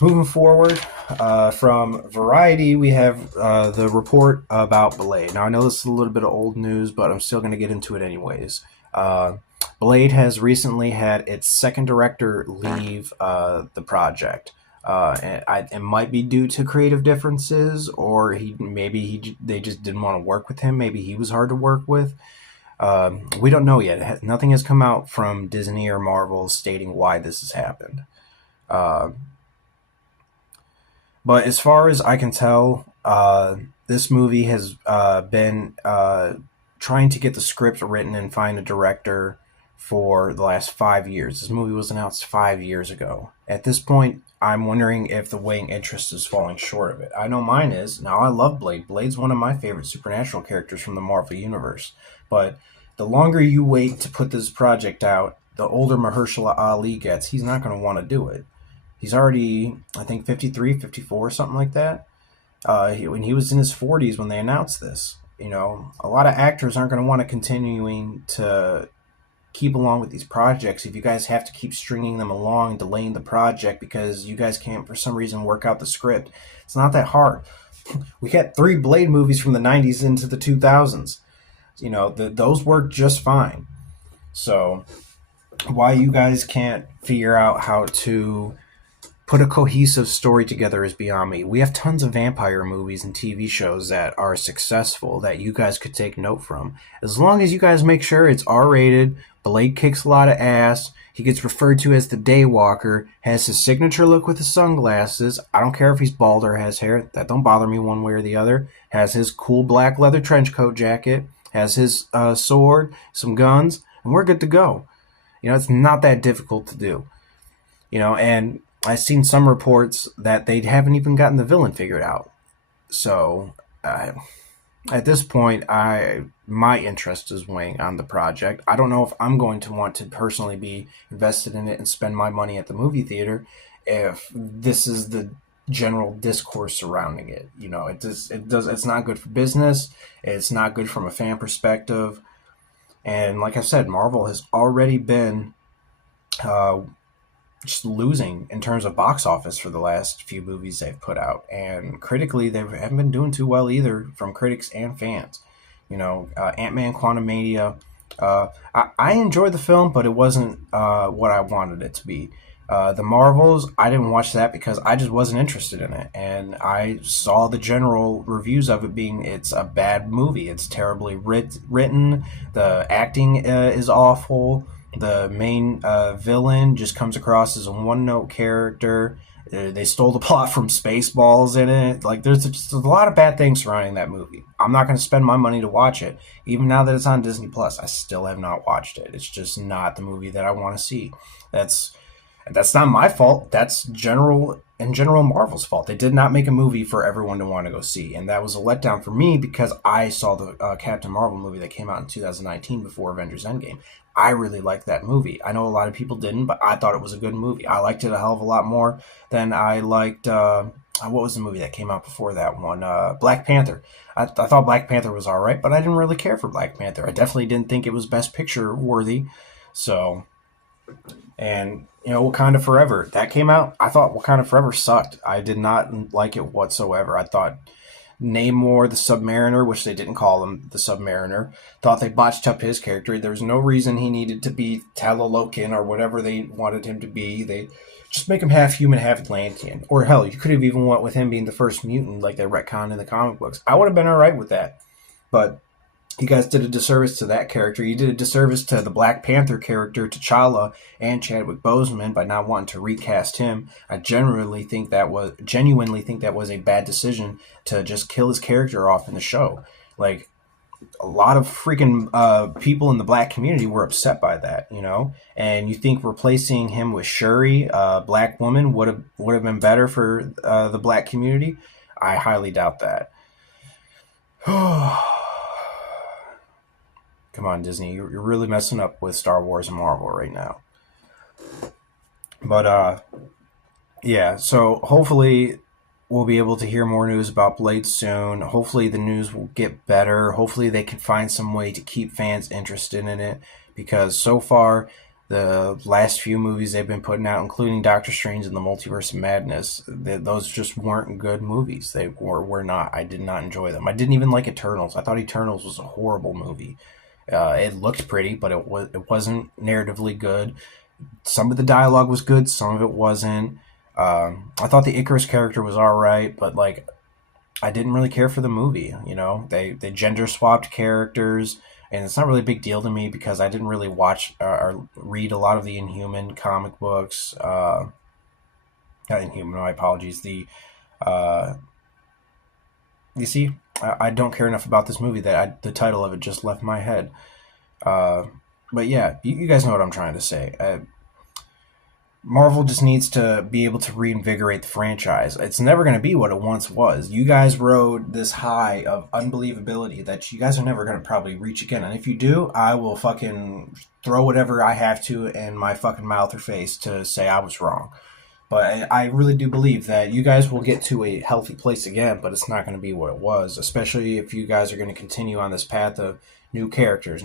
Moving forward, from Variety, we have the report about Blade. Now, I know this is a little bit of old news, but I'm still going to get into it anyways. Blade has recently had its second director leave the project. It might be due to creative differences, or they just didn't want to work with him. Maybe he was hard to work with. We don't know yet. Nothing has come out from Disney or Marvel stating why this has happened. But as far as I can tell, this movie has been trying to get the script written and find a director for the last 5 years. This movie was announced 5 years ago. At this point, I'm wondering if the weighing interest is falling short of it. I know mine is. Now, I love Blade. Blade's one of my favorite supernatural characters from the Marvel Universe. But the longer you wait to put this project out, the older Mahershala Ali gets. He's not going to want to do it. He's already, I think, 53, 54, something like that. When he was in his 40s when they announced this. You know, a lot of actors aren't going to want to continuing to keep along with these projects if you guys have to keep stringing them along, delaying the project because you guys can't, for some reason, work out the script. It's not that hard. We got 3 Blade movies from the 90s into the 2000s. You know, those work just fine. So, why you guys can't figure out how to put a cohesive story together is beyond me. We have tons of vampire movies and TV shows that are successful that you guys could take note from. As long as you guys make sure it's R rated, Blade kicks a lot of ass, he gets referred to as the Daywalker, has his signature look with his sunglasses. I don't care if he's bald or has hair, that don't bother me one way or the other. Has his cool black leather trench coat jacket, has his sword, some guns, and we're good to go. It's not that difficult to do. And I've seen some reports that they haven't even gotten the villain figured out. So at this point, my interest is weighing on the project. I don't know if I'm going to want to personally be invested in it and spend my money at the movie theater if this is the general discourse surrounding it. It's not good for business. It's not good from a fan perspective. And like I said, Marvel has already been just losing in terms of box office for the last few movies they've put out, and critically they haven't been doing too well either from critics and fans. Ant-Man Quantumania, I enjoyed the film, but it wasn't what I wanted it to be. The Marvels, I didn't watch that because I just wasn't interested in it, and I saw the general reviews of it being it's a bad movie. It's terribly written. The acting is awful. The main villain just comes across as a one-note character. They stole the plot from Spaceballs in it. Like, there's just a lot of bad things surrounding that movie. I'm not going to spend my money to watch it. Even now that it's on Disney Plus, I still have not watched it. It's just not the movie that I want to see. That's not my fault. That's general Marvel's fault. They did not make a movie for everyone to want to go see, and that was a letdown for me because I saw the Captain Marvel movie that came out in 2019 before Avengers Endgame. I really liked that movie. I know a lot of people didn't, but I thought it was a good movie. I liked it a hell of a lot more than I liked. What was the movie that came out before that one? Black Panther. I thought Black Panther was all right, but I didn't really care for Black Panther. I definitely didn't think it was Best Picture worthy. So, and Wakanda Forever that came out. I thought Wakanda Forever sucked. I did not like it whatsoever. I thought Namor the Submariner, which they didn't call him the Submariner, thought they botched up his character. There was no reason he needed to be Talalocan or whatever they wanted him to be. They just make him half human, half Atlantean. Or hell, you could have even went with him being the first mutant like they retconned in the comic books. I would have been all right with that. But you guys did a disservice to that character. You did a disservice to the Black Panther character, T'Challa, and Chadwick Boseman by not wanting to recast him. I genuinely think that was a bad decision to just kill his character off in the show. Like, a lot of freaking people in the black community were upset by that, And you think replacing him with Shuri, a black woman, would have been better for the black community? I highly doubt that. Come on, Disney. You're really messing up with Star Wars and Marvel right now. But, yeah, so hopefully we'll be able to hear more news about Blade soon. Hopefully the news will get better. Hopefully they can find some way to keep fans interested in it. Because so far, the last few movies they've been putting out, including Doctor Strange and the Multiverse of Madness, those just weren't good movies. They were not. I did not enjoy them. I didn't even like Eternals. I thought Eternals was a horrible movie. It looked pretty, but it wasn't narratively good. Some of the dialogue was good, some of it wasn't. I thought the Icarus character was all right, but like, I didn't really care for the movie. They gender swapped characters, and it's not really a big deal to me because I didn't really watch or read a lot of the Inhuman comic books. Not Inhuman, my apologies. You see, I don't care enough about this movie that the title of it just left my head. But yeah, you guys know what I'm trying to say. Marvel just needs to be able to reinvigorate the franchise. It's never going to be what it once was. You guys rode this high of unbelievability that you guys are never going to probably reach again. And if you do, I will fucking throw whatever I have to in my fucking mouth or face to say I was wrong. But I really do believe that you guys will get to a healthy place again, but it's not going to be what it was, especially if you guys are going to continue on this path of new characters.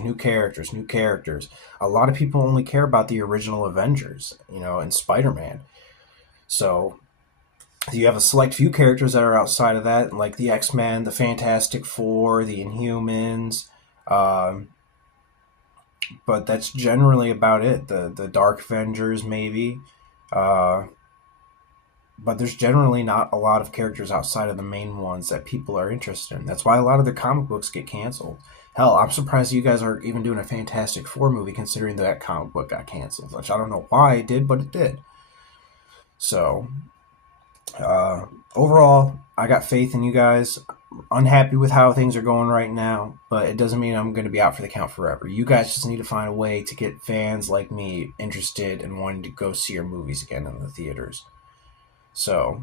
A lot of people only care about the original Avengers, and Spider-Man. So you have a select few characters that are outside of that, like the X-Men, the Fantastic Four, the Inhumans, but that's generally about it. The Dark Avengers maybe, uh, but there's generally not a lot of characters outside of the main ones that people are interested in. That's why a lot of the comic books get canceled. Hell, I'm surprised you guys aren't even doing a Fantastic Four movie, considering that comic book got canceled. Which I don't know why it did, but it did. So uh, overall, I got faith in you guys. Unhappy with how things are going right now, but it doesn't mean I'm going to be out for the count forever. You guys just need to find a way to get fans like me interested and wanting to go see your movies again in the theaters. So,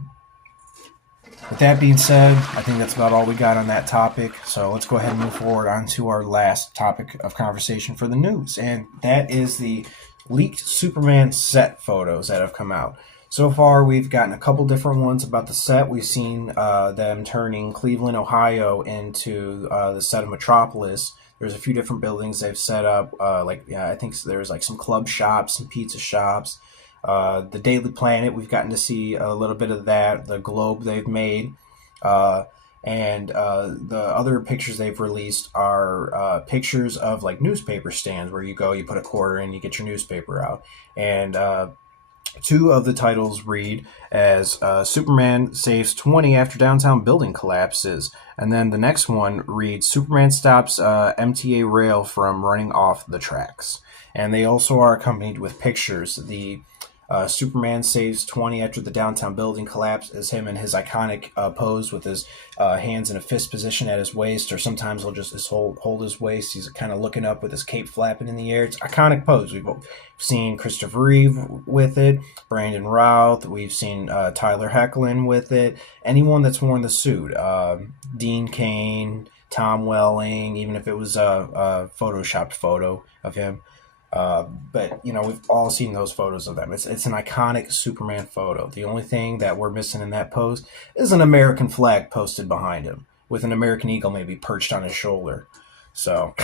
with that being said, I think that's about all we got on that topic. So let's go ahead and move forward on to our last topic of conversation for the news, and that is the leaked Superman set photos that have come out. So far, we've gotten a couple different ones about the set. We've seen them turning Cleveland, Ohio into the set of Metropolis. There's a few different buildings they've set up. I think there's like some club shops, some pizza shops. The Daily Planet, we've gotten to see a little bit of that. The globe they've made. Uh, and the other pictures they've released are pictures of like newspaper stands where you go, you put a quarter in, you get your newspaper out. And two of the titles read as Superman saves 20 after downtown building collapses. And then the next one reads Superman stops MTA rail from running off the tracks. And they also are accompanied with pictures. The Superman saves 20 after the downtown building collapse is him in his iconic pose with his hands in a fist position at his waist, or sometimes he'll just hold his waist. He's kind of looking up with his cape flapping in the air. It's iconic pose. We've seen Christopher Reeve with it, Brandon Routh. We've seen Tyler Hoechlin with it. Anyone that's worn the suit, Dean Cain, Tom Welling, even if it was a photoshopped photo of him. But we've all seen those photos of them. It's an iconic Superman photo. The only thing that we're missing in that pose is an American flag posted behind him with an American eagle maybe perched on his shoulder. So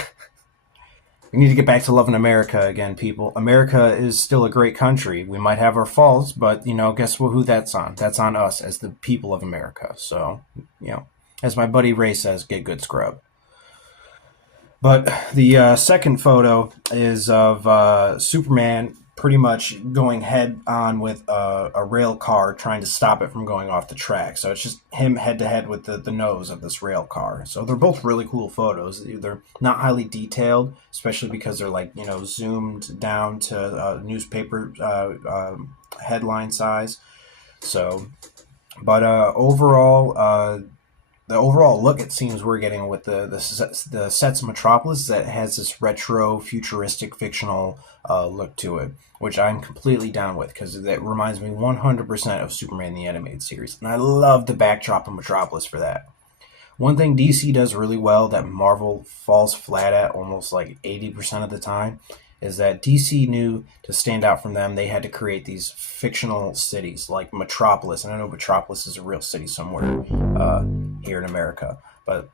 we need to get back to loving America again, people. America is still a great country. We might have our faults, but guess who that's on? That's on us as the people of America. So as my buddy Ray says, get good, scrub. But the second photo is of Superman pretty much going head on with a rail car, trying to stop it from going off the track. So it's just him head to head with the nose of this rail car. So they're both really cool photos. They're not highly detailed, especially because they're zoomed down to newspaper headline size. So, but overall, the overall look it seems we're getting with the sets Metropolis that has this retro, futuristic, fictional look to it, which I'm completely down with because it reminds me 100% of Superman the Animated Series, and I love the backdrop of Metropolis for that. One thing DC does really well that Marvel falls flat at almost like 80% of the time is that DC knew to stand out from them, they had to create these fictional cities like Metropolis. And I know Metropolis is a real city somewhere here in America. But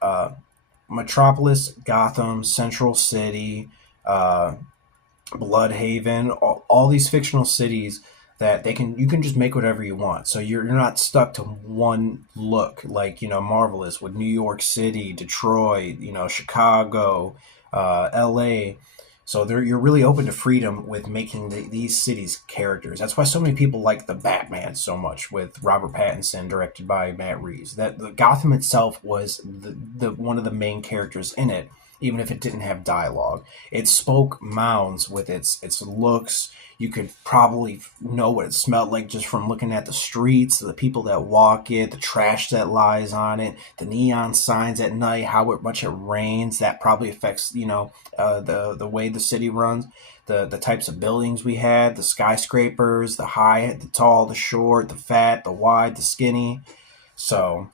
Metropolis, Gotham, Central City, Bloodhaven, all these fictional cities that you can just make whatever you want. So you're not stuck to one look like Marvel is with New York City, Detroit, Chicago, L.A. So you're really open to freedom with making these cities characters. That's why so many people like the Batman so much with Robert Pattinson, directed by Matt Reeves. That the Gotham itself was the one of the main characters in it, even if it didn't have dialogue. It spoke mounds with its looks. You could probably know what it smelled like just from looking at the streets, the people that walk it, the trash that lies on it, the neon signs at night, how much it rains. That probably affects the way the city runs. The types of buildings we had, the skyscrapers, the high, the tall, the short, the fat, the wide, the skinny. So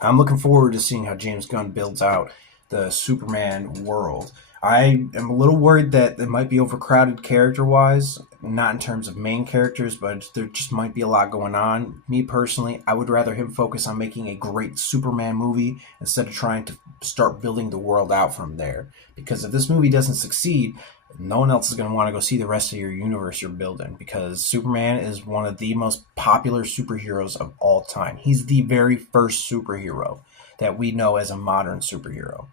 I'm looking forward to seeing how James Gunn builds out the Superman world. I am a little worried that it might be overcrowded character-wise, not in terms of main characters, but there just might be a lot going on. Me personally, I would rather him focus on making a great Superman movie instead of trying to start building the world out from there. Because if this movie doesn't succeed, no one else is going to want to go see the rest of your universe you're building, because Superman is one of the most popular superheroes of all time. He's the very first superhero that we know as a modern superhero.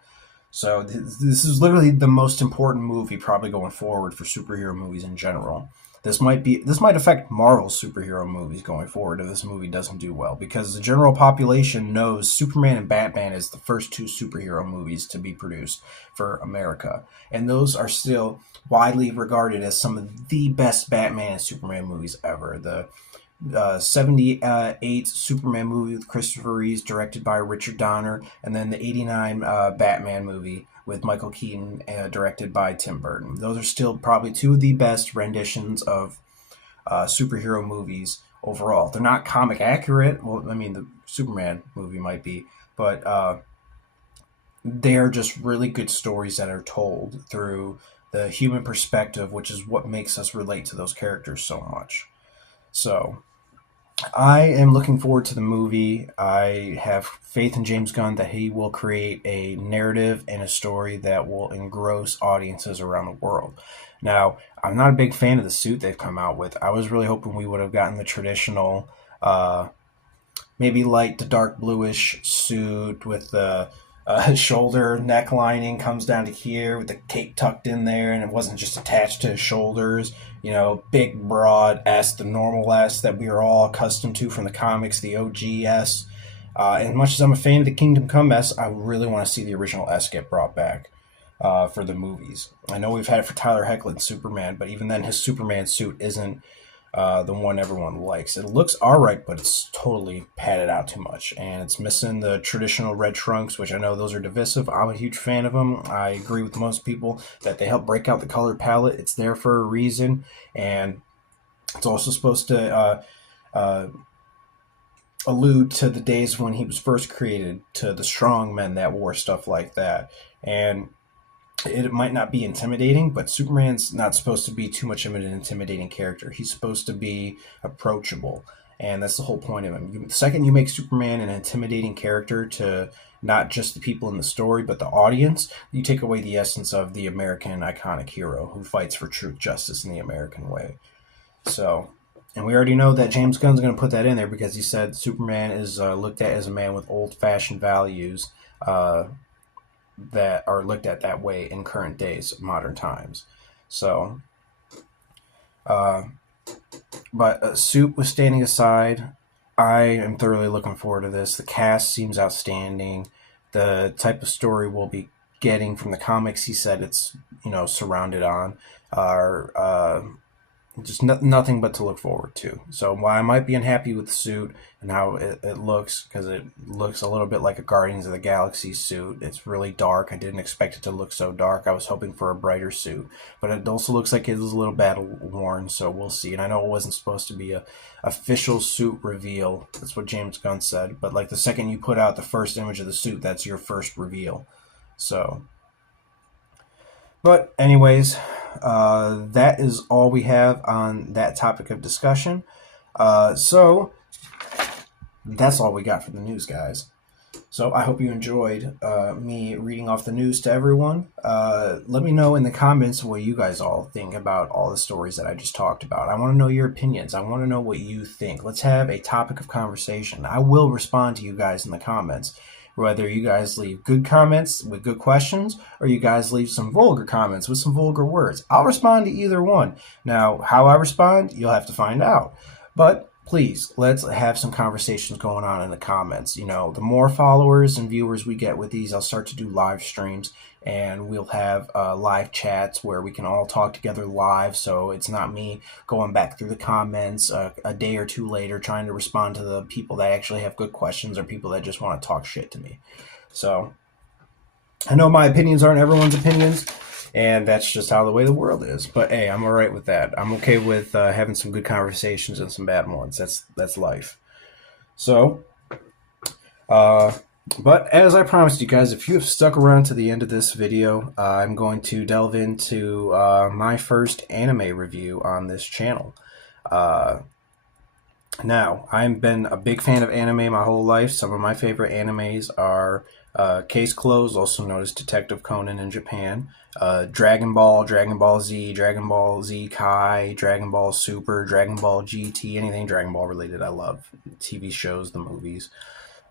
So this is literally the most important movie probably going forward for superhero movies in general. This might affect Marvel's superhero movies going forward if this movie doesn't do well, because the general population knows Superman and Batman is the first two superhero movies to be produced for America, and those are still widely regarded as some of the best Batman and Superman movies ever. The 78 Superman movie with Christopher Reeves, directed by Richard Donner, and then the 89 Batman movie with Michael Keaton, directed by Tim Burton. Those are still probably two of the best renditions of superhero movies overall. They're not comic accurate. Well, I mean, the Superman movie might be, but they're just really good stories that are told through the human perspective, which is what makes us relate to those characters so much. So, I am looking forward to the movie. I have faith in James Gunn that he will create a narrative and a story that will engross audiences around the world. Now, I'm not a big fan of the suit they've come out with. I was really hoping we would have gotten the traditional, maybe like the dark bluish suit with the shoulder neck lining comes down to here with the cape tucked in there, and it wasn't just attached to his shoulders. You know, big, broad S, the normal S that we are all accustomed to from the comics, the OG S. And as much as I'm a fan of the Kingdom Come S, I really want to see the original S get brought back for the movies. I know we've had it for Tyler Hoechlin's Superman, but even then, his Superman suit isn't the one everyone likes. It looks alright, but it's totally padded out too much, and it's missing the traditional red trunks, which I know those are divisive. I'm a huge fan of them. I agree with most people that they help break out the color palette. It's there for a reason, and it's also supposed to allude to the days when he was first created, to the strong men that wore stuff like that. And it might not be intimidating, but Superman's not supposed to be too much of an intimidating character. He's supposed to be approachable, and that's the whole point of him. The second you make Superman an intimidating character to not just the people in the story, but the audience, you take away the essence of the American iconic hero who fights for truth, justice, in the American way. So, and we already know that James Gunn's going to put that in there because he said Superman is looked at as a man with old-fashioned values, that are looked at that way in current days, modern times. So, but Suit was standing aside. I am thoroughly looking forward to this. The cast seems outstanding. The type of story we'll be getting from the comics, he said it's surrounded on, are just nothing but to look forward to. So while I might be unhappy with the suit and how it looks, because it looks a little bit like a Guardians of the Galaxy suit, it's really dark. I didn't expect it to look so dark. I was hoping for a brighter suit, but it also looks like it was a little battle worn, so we'll see. And I know it wasn't supposed to be a official suit reveal. That's what James Gunn said, but like the second you put out the first image of the suit, that's your first reveal. So, but anyways, that is all we have on that topic of discussion. So that's all we got for the news, guys. So I hope you enjoyed me reading off the news to everyone. Let me know in the comments what you guys all think about all the stories that I just talked about. I want to know your opinions. I want to know what you think. Let's have a topic of conversation. I will respond to you guys in the comments. Whether you guys leave good comments with good questions or you guys leave some vulgar comments with some vulgar words, I'll respond to either one. Now, how I respond, you'll have to find out. But please, let's have some conversations going on in the comments. The more followers and viewers we get with these, I'll start to do live streams, and we'll have live chats where we can all talk together live, so it's not me going back through the comments a day or two later trying to respond to the people that actually have good questions or people that just want to talk shit to me. So I know my opinions aren't everyone's opinions, and that's just how the way the world is. But hey, I'm all right with that. I'm okay with having some good conversations and some bad ones. That's life. So, but as I promised you guys, if you have stuck around to the end of this video, I'm going to delve into my first anime review on this channel. Now, I've been a big fan of anime my whole life. Some of my favorite animes are Case Closed, also known as Detective Conan in Japan, Dragon Ball, Dragon Ball Z, Dragon Ball Z Kai, Dragon Ball Super, Dragon Ball GT, anything Dragon Ball related I love. TV shows, the movies.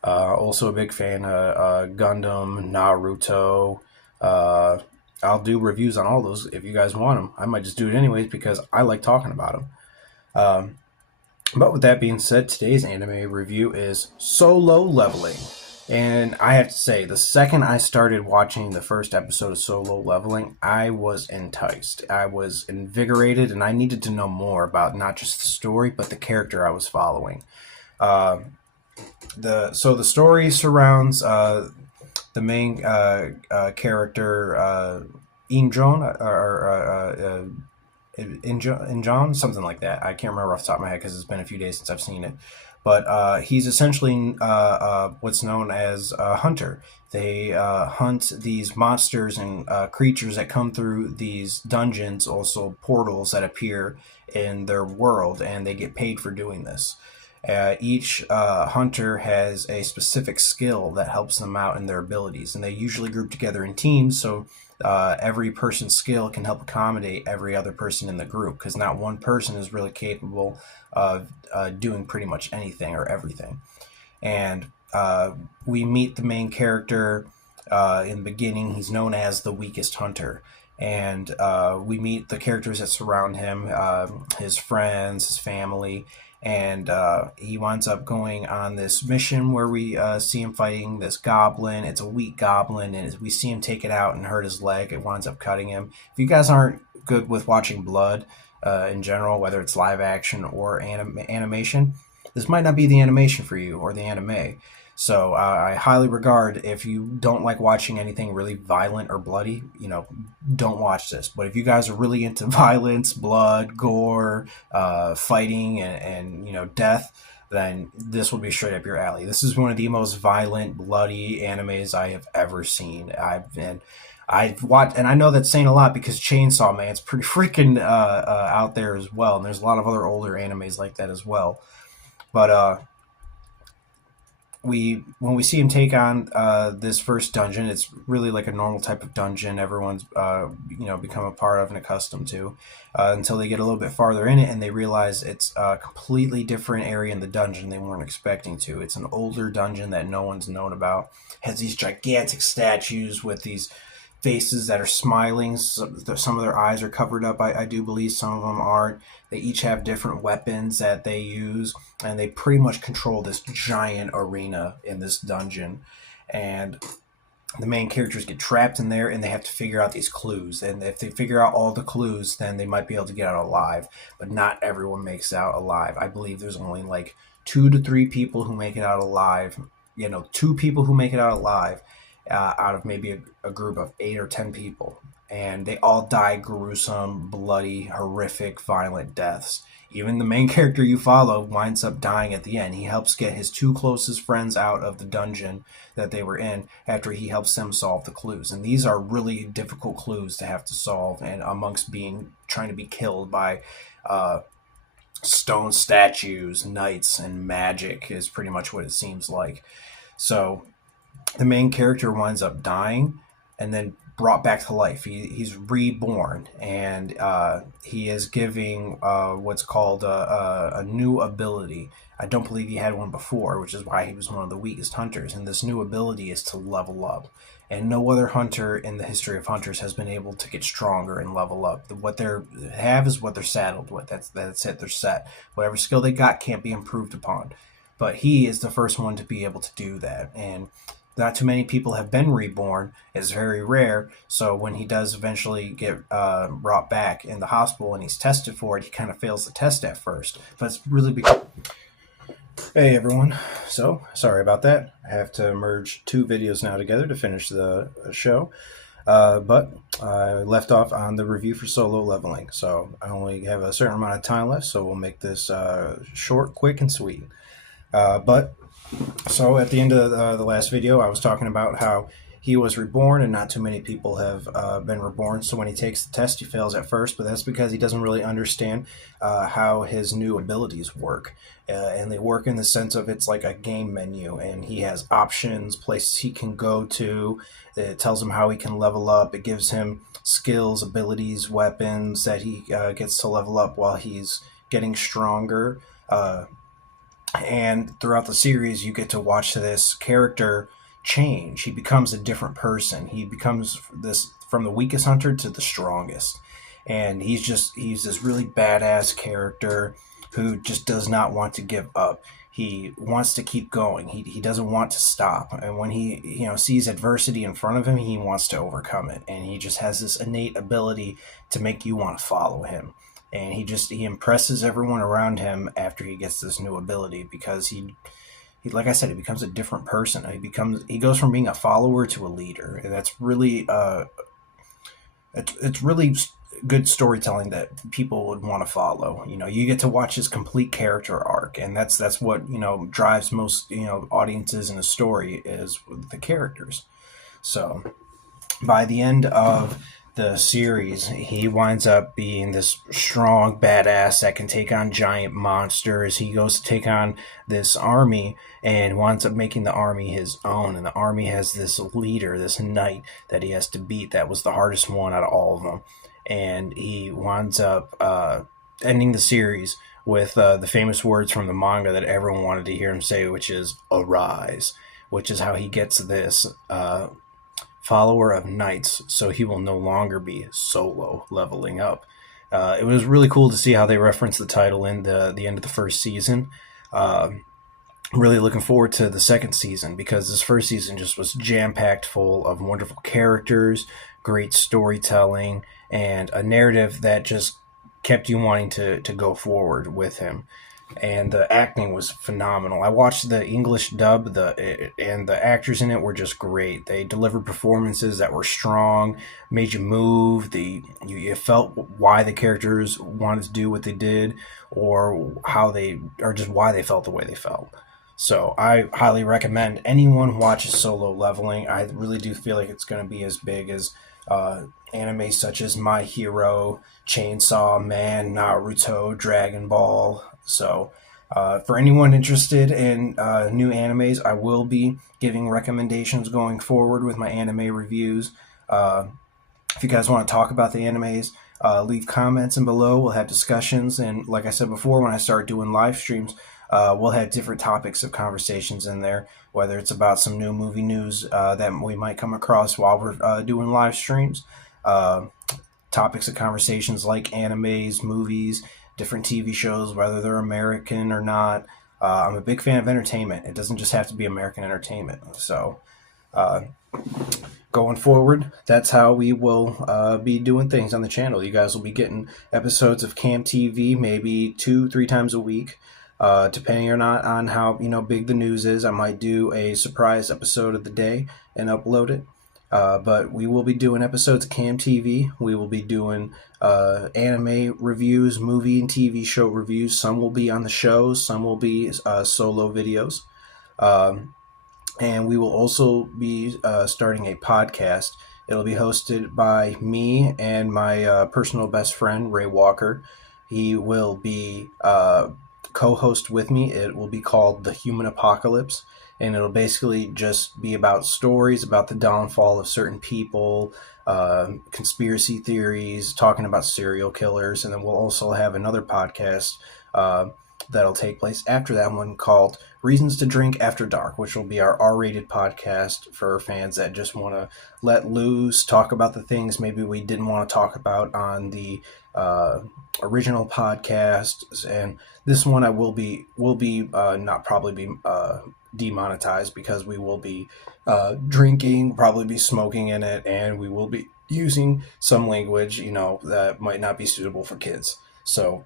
Also a big fan of Gundam, Naruto, Uh, I'll do reviews on all those if you guys want them. I might just do it anyways because I like talking about them. But with that being said, today's anime review is Solo Leveling. And I have to say, the second I started watching the first episode of Solo Leveling, I was enticed. I was invigorated, and I needed to know more about not just the story, but the character I was following. Uh, the story surrounds the main character, Injon, in John, something like that. I can't remember off the top of my head because it's been a few days since I've seen it. But he's essentially what's known as a hunter. They hunt these monsters and creatures that come through these dungeons, also portals that appear in their world, and they get paid for doing this. Each hunter has a specific skill that helps them out in their abilities, and they usually group together in teams, so every person's skill can help accommodate every other person in the group, because not one person is really capable of doing pretty much anything or everything. And we meet the main character in the beginning. He's known as the weakest hunter. And we meet the characters that surround him, his friends, his family, and he winds up going on this mission where we see him fighting this goblin. It's a weak goblin, and we see him take it out and hurt his leg. It winds up cutting him. If you guys aren't good with watching blood in general, whether it's live action or animation, this might not be the animation for you or the anime. So I highly regard, if you don't like watching anything really violent or bloody, don't watch this. But if you guys are really into violence, blood, gore, fighting, and death, then this will be straight up your alley. This is one of the most violent, bloody animes I have ever seen. I've watched, and I know that's saying a lot because Chainsaw Man's pretty freaking out there as well, and there's a lot of other older animes like that as well. But when we see him take on this first dungeon, it's really like a normal type of dungeon everyone's become a part of and accustomed to, until they get a little bit farther in it and they realize it's a completely different area in the dungeon they weren't expecting to. It's an older dungeon that no one's known about. It has these gigantic statues with these faces that are smiling. Some of their eyes are covered up, I do believe. Some of them aren't. They each have different weapons that they use, and they pretty much control this giant arena in this dungeon. And the main characters get trapped in there, and they have to figure out these clues. And if they figure out all the clues, then they might be able to get out alive. But not everyone makes it out alive. I believe there's only like 2 to 3 people who make it out alive. 2 people who make it out alive out of maybe a group of 8 or 10 people. And they all die gruesome, bloody, horrific, violent deaths. Even the main character you follow winds up dying at the end. He helps get his 2 closest friends out of the dungeon that they were in after he helps them solve the clues. And these are really difficult clues to have to solve, and amongst trying to be killed by stone statues, knights, and magic is pretty much what it seems like. So the main character winds up dying and then brought back to life. He's reborn, and he is giving what's called a new ability. I don't believe he had one before, which is why he was one of the weakest hunters. And this new ability is to level up. And no other hunter in the history of hunters has been able to get stronger and level up. What they have is what they're saddled with. That's it. They're set. Whatever skill they got can't be improved upon. But he is the first one to be able to do that. And not too many people have been reborn. It's very rare. So when he does eventually get brought back in the hospital and he's tested for it, he kind of fails the test at first. But it's really because... Hey everyone. So, sorry about that. I have to merge 2 videos now together to finish the show. But I left off on the review for Solo Leveling. So I only have a certain amount of time left, so we'll make this short, quick, and sweet. So at the end of the last video, I was talking about how he was reborn, and not too many people have been reborn. So when he takes the test, he fails at first, but that's because he doesn't really understand how his new abilities work. And they work in the sense of it's like a game menu, and he has options, places he can go to. It tells him how he can level up. It gives him skills, abilities, weapons that he gets to level up while he's getting stronger. And throughout the series, you get to watch this character change. He becomes a different person. He becomes this from the weakest hunter to the strongest. And he's this really badass character who just does not want to give up. He wants to keep going. He doesn't want to stop. And when he sees adversity in front of him, he wants to overcome it. And he just has this innate ability to make you want to follow him. And he impresses everyone around him after he gets this new ability, because he like I said, he becomes a different person. He goes from being a follower to a leader, and that's really it's really good storytelling that people would want to follow. You get to watch his complete character arc, and that's what drives most audiences in a story, is the characters. So by the end of the series, he winds up being this strong badass that can take on giant monsters. He goes to take on this army and winds up making the army his own. And the army has this leader, this knight that he has to beat. That was the hardest one out of all of them. And he winds up ending the series with the famous words from the manga that everyone wanted to hear him say, which is "Arise," which is how he gets this follower of knights, so he will no longer be solo leveling up. It was really cool to see how they referenced the title in the end of the first season. Really looking forward to the second season, because this first season just was jam-packed full of wonderful characters, great storytelling, and a narrative that just kept you wanting to go forward with him. And the acting was phenomenal. I watched the English dub, and the actors in it were just great. They delivered performances that were strong, made you move. You felt why the characters wanted to do what they did, or just why they felt the way they felt. So I highly recommend anyone watches Solo Leveling. I really do feel like it's going to be as big as anime such as My Hero, Chainsaw Man, Naruto, Dragon Ball. So for anyone interested in new animes, I will be giving recommendations going forward with my anime reviews. If you guys want to talk about the animes, leave comments in below. We'll have discussions. And like I said before, when I start doing live streams, we'll have different topics of conversations in there, whether it's about some new movie news that we might come across while we're doing live streams. Topics of conversations like animes, movies, different TV shows, whether they're American or not. I'm a big fan of entertainment. It doesn't just have to be American entertainment. So going forward, that's how we will be doing things on the channel. You guys will be getting episodes of C.A.M.M TV maybe 2-3 times a week. Depending or not on how big the news is, I might do a surprise episode of the day and upload it. But we will be doing episodes of C.A.M.M TV. We will be doing anime reviews, movie and TV show reviews. Some will be on the shows, some will be solo videos. And we will also be starting a podcast. It'll be hosted by me and my personal best friend, Ray Walker. He will be co-host with me. It will be called The Human Apocalypse, and it'll basically just be about stories about the downfall of certain people, conspiracy theories, talking about serial killers. And then we'll also have another podcast that'll take place after that one called Reasons to Drink After Dark, which will be our R-rated podcast for fans that just want to let loose, talk about the things maybe we didn't want to talk about on the original podcast. And this one will be not probably be demonetized, because we will be drinking, probably be smoking in it, and we will be using some language that might not be suitable for kids. So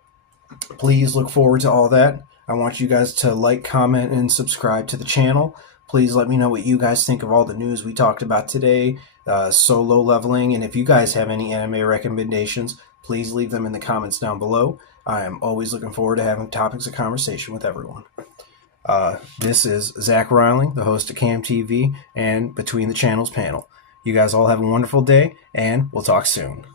please look forward to all that. I want you guys to like, comment, and subscribe to the channel. Please let me know what you guys think of all the news we talked about today, Solo Leveling, and if you guys have any anime recommendations, please leave them in the comments down below. I am always looking forward to having topics of conversation with everyone. This is Zach Riling, the host of C.A.M.M TV and Between the Channels panel. You guys all have a wonderful day, and we'll talk soon.